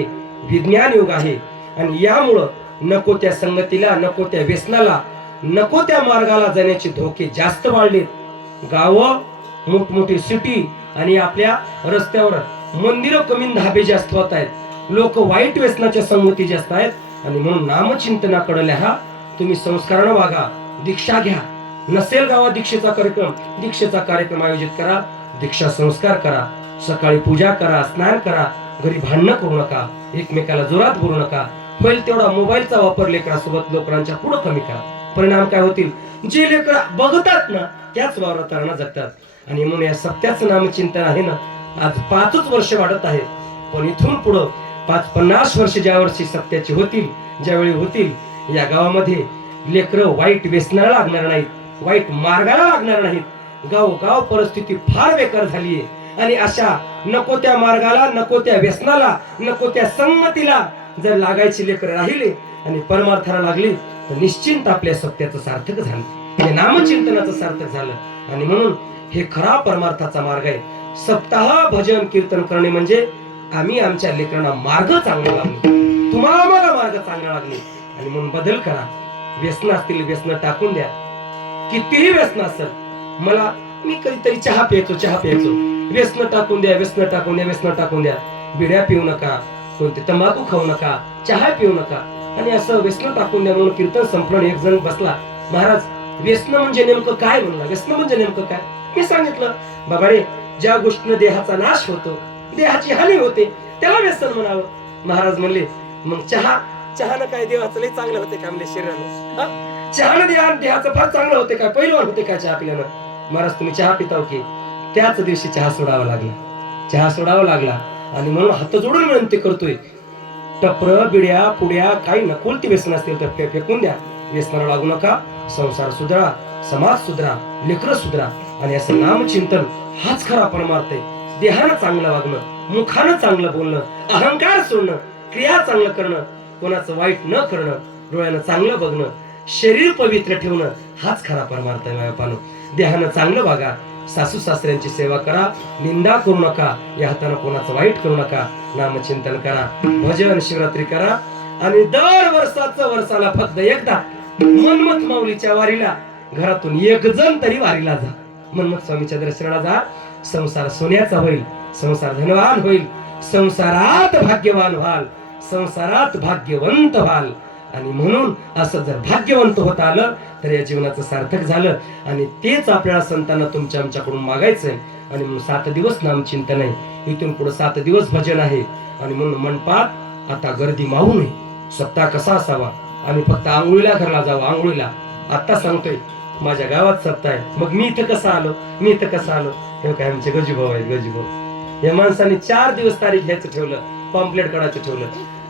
विज्ञान युग आहे, आणि यामुळं नको त्या संगतीला, नको त्या व्यसनाला, नको त्या मार्गाला जाण्याचे धोके जास्त वाढले. गावं, मोठमोठी सिटी आणि आपल्या रस्त्यावर मंदिरं कमी, धाबे जास्त होत आहेत. लोक वाईट व्यसनाच्या संगती जास्त आहेत. आणि म्हणून नामचिंतनाकडे लिहा. तुम्ही संस्कारानं वागा, दीक्षा घ्या. नसेल गावात दीक्षेचा कार्यक्रम, दीक्षेचा कार्यक्रम आयोजित करा, दीक्षा संस्कार करा, सकाळी पूजा करा, स्नान करा, घरी भांडणं करू नका, एकमेकाला जोरात बोलू नका. होईल तेवढा मोबाईलचा वापर लेकरासोबत लोकांच्या पुढे कमी करा. परिणाम काय होतील? जे लेकर बघतात ना त्याच वावरात जगतात. आणि म्हणून या सत्याचं नामचिंतन आहे ना, आज 5च वर्ष वाढत आहे, पण इथून पुढं 50 वर्ष ज्या वर्षी सत्याची होतील, ज्यावेळी होतील, या गावामध्ये लेकरं वाईट व्यसनाला लागणार नाहीत, वाईट मार्गाला लागणार नाहीत. गाव परिस्थिती फार बेकार झाली आहे. आणि अशा नको त्या मार्गाला, नको त्या व्यसनाला, नको त्या संगतीला जर लागायची लेकरं राहिले आणि परमार्थाला लागली तर निश्चिंत आपल्या सत्याचं सार्थक झालं, म्हणजे नामचिंतनाचं सार्थक झालं. आणि म्हणून हे खरा परमार्थाचा मार्ग आहे. सप्ताह भजन कीर्तन करणे म्हणजे आम्ही आमच्या लेकरांना मार्ग चांगला लागले, तुम्हाला मला मार्ग चांगला लागले. आणि म्हणून बदल करा. व्यसन असतील व्यसन टाकून द्या. कितीही व्यसन असेल, मी कधीतरी चहा प्यायचो, व्यसन टाकून द्या, व्यसन टाकून द्या, व्यसन टाकून द्या. बिड्या पिऊ नका, कोणते तंबाखू खाऊ नका, चहा पिऊ नका. आणि असं व्यसन टाकून द्या म्हणून कीर्तन संपलं. एक जण बसला, महाराज व्यसन म्हणजे नेमकं काय म्हणला? व्यसन म्हणजे नेमकं काय? मी सांगितलं, बाबा रे, ज्या गोष्टीने देहाचा नाश होतो, देहाची हानी होते, त्याला व्यसन म्हणावं. महाराज म्हणले, मग चहानं काय देहाचं लय चांगलं होते का? म्हणजे शरीराला चहानं देहाचं फार चांगलं होते का? पहिलवान होते का चहा पिल्यानं? महाराज तुम्ही चहा पिताव की? त्याच दिवशी चहा सोडावा लागला. आणि म्हणून हात जोडून विनंती करतोय, टपर, बिड्या, पुड्या, काही नकोलती व्यसन असतील तर फेकून द्या. व्यसनाला लागू नका. संसार सुधरा, समाज सुधरा, लेकरं सुधरा. आणि असं नामचिंतन हाच खरा परमार्थ आहे. देहानं चांगलं वागणं, मुखानं चांगलं बोलणं, अहंकार सोडणं, क्रिया चांगलं करणं, कोणाचं वाईट न करणं, डोळ्यानं चांगलं बघणं, शरीर पवित्र ठेवणं, हाच खरा परमार्थ आहे. बाळांनो, देहानं चांगलं वागा, सासू सासऱ्यांची सेवा करा, निंदा करू नका, या हातानं कोणाचं वाईट करू नका, नामचिंतन करा, भजन शिवरात्री करा. आणि दर वर्षाला फक्त एकदा मनमत माऊलीच्या वारीला घरातून एक जण तरी वारीला जा. मनमत स्वामीच्या दर्शनाला जा. संसार सोन्याचा होईल, संसार धनवान होईल, संसारात भाग्यवान व्हाल, संसारात भाग्यवंत व्हाल. आणि म्हणून असं जर भाग्यवंत होत आलं तर या जीवनाचं सार्थक झालं. आणि तेच आपल्याला संतांना तुमच्या आमच्याकडून मागायचंय. आणि म्हणून 7 दिवस नामचिंतन आहे, इथून पुढे 7 दिवस भजन आहे. आणि म्हणून मंडपात आता गर्दी मावू नये. सप्ताह कसा असावा? आम्ही फक्त आंघोळीला घरला जावं. आंघोळीला आता सांगतोय, माझ्या गावात सप्ताह आहे, मग मी इथं कसं आलो? हे काय आमचे गजूभाऊ आहेत, गजूभाऊ. या माणसाने 4 दिवस तारीख घ्यायचं ठेवलं, पॉम्पलेट काढायचं ठेवलं.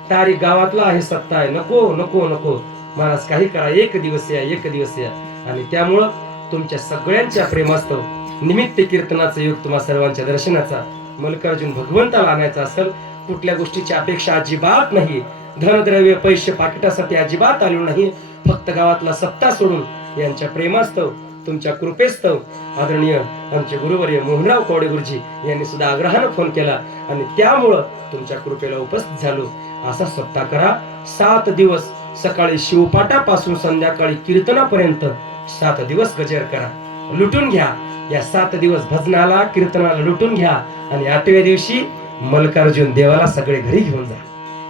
तारीख गावातला आहे, सप्ताह आहे, नको महाराज काही करा, एक दिवस या. आणि त्यामुळं तुमच्या सगळ्यांच्या प्रेमास्तव निमित्त कीर्तनाचं योग, तुम्हा सर्वांच्या दर्शनाचा, मल्लिकार्जुन भगवंताला आणायचा असेल, कुठल्या गोष्टीची अपेक्षा अजिबात नाही, धनद्रव्य पैसे पाकिटासाठी अजिबात आलो नाही. फक्त गावातला सप्ताह सोडून यांच्या प्रेमास्तव, तुमच्या कृपेस्तव आदरणीय आमचे गुरुवर्य मोहनराव कवडे गुरुजी यांनी सुद्धा आग्रहानं फोन केला आणि त्यामुळं तुमच्या कृपेला उपस्थित झालो. असा सप्ताह करा. 7 दिवस सकाळी शिवपाठापासून संध्याकाळी कीर्तनापर्यंत 7 दिवस गजर करा, लुटून घ्या. या 7 दिवस भजनाला कीर्तनाला लुटून घ्या. आणि 8व्या दिवशी मल्लिकार्जुन देवाला सगळे घरी घेऊन जा.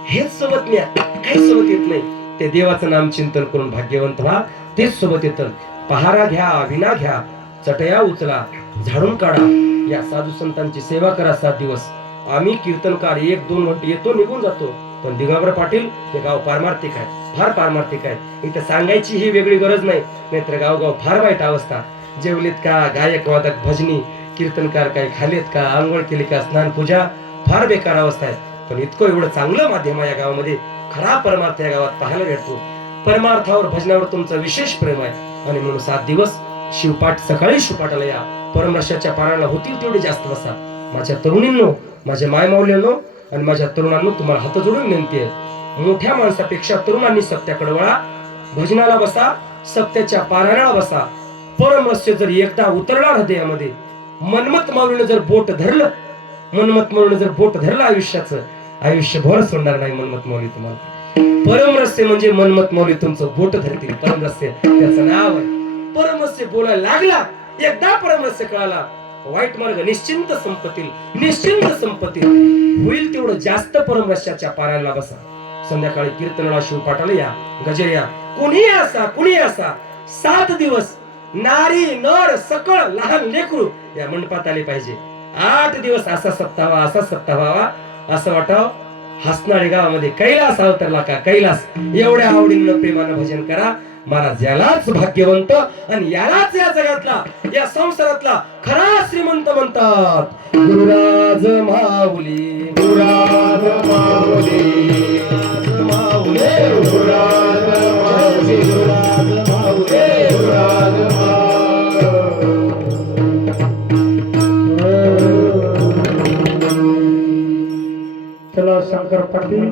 हेच सोबत न्या, काही सोबत येत नाही. ते देवाचं नाम चिंतन करून भाग्यवंत व्हा, तेच सोबत येतं. पहारा घ्या, विना घ्या, चटया उचला, झाडून काढा. या साधू संतांची सेवा करा 7 दिवस. आम्ही कीर्तनकार 1-2 घंटे येतो, निघून जातो. पण दिगंबर पाटील हे गाव पारमार्थिक आहे, फार पारमार्थिक आहे. इथं सांगायची ही वेगळी गरज नाही, नाहीतर गाव फार वाईट अवस्था. जेवलीत का, गायक वादक भजनी कीर्तनकार काय खालीत का, आंघोळ केली का, स्नान पूजा, फार बेकार अवस्था आहे. पण इतकं एवढं चांगलं माध्यम आहे या गावामध्ये. खरा परमार्थ या गावात पाहायला भेटतो. परमार्थावर, भजनावर तुमचं विशेष प्रेम आहे. आणि म्हणून 7 दिवस शिवपाठ, सकाळी शिवपाठाला या. परमर्षाच्या पारायणाला होतील तेवढे जास्त बसा. माझ्या तरुणींनो, माझ्या मायमाऊल्यांनो आणि माझ्या तरुणांनो, तुम्हाला हात जोडून विनंती आहे, मोठ्या माणसापेक्षा तरुणांनी सत्याकडे वळा, भजनाला बसा, सत्याच्या पारायणाला बसा. परमरहस्य जर एकदा उतरणार हृदयामध्ये, मनमत माऊलीने जर बोट धरलं, मनमत माऊलीने जर बोट धरलं आयुष्याचं, आयुष्यभर सोडणार नाही मनमत माऊली तुम्हाला. परमरहस्य म्हणजे मनमत माऊली तुमचं बोट धरतील. परमरहस्य त्याचं नाव आहे. परमरहस्य बोलायला लागला, एकदा परमरहस्य कळाला, वाईट मार्ग निश्चिंत संपतील, निश्चिंत संपतील. होईल तेवढं जास्त परमरहस्याच्या पारायणाला बसा. संध्याकाळी कीर्तनाला, शिवपाठाला या, गजर या, कुणी असा कुणी असा. 7 दिवस नारी नर सकळ लहान लेकरू या मंडपात आले पाहिजे. 8 दिवस असा सप्ताह व्हावा, असा सप्ताह व्हावा, असं वाटावं हसणारे गावामध्ये कैलास अवतरला का कैलास. एवढ्या आवडीनं प्रेमानं भजन करा. महाराज यालाच भाग्यवंत आणि यालाच या जगातला, या संसारातला खरा श्रीमंत म्हणतात. गुरुराज माऊली, गुरुराज माऊली, माऊली गुरुराज माऊली, गुरुराज माऊली, गुरुराज चला शंकर पाटील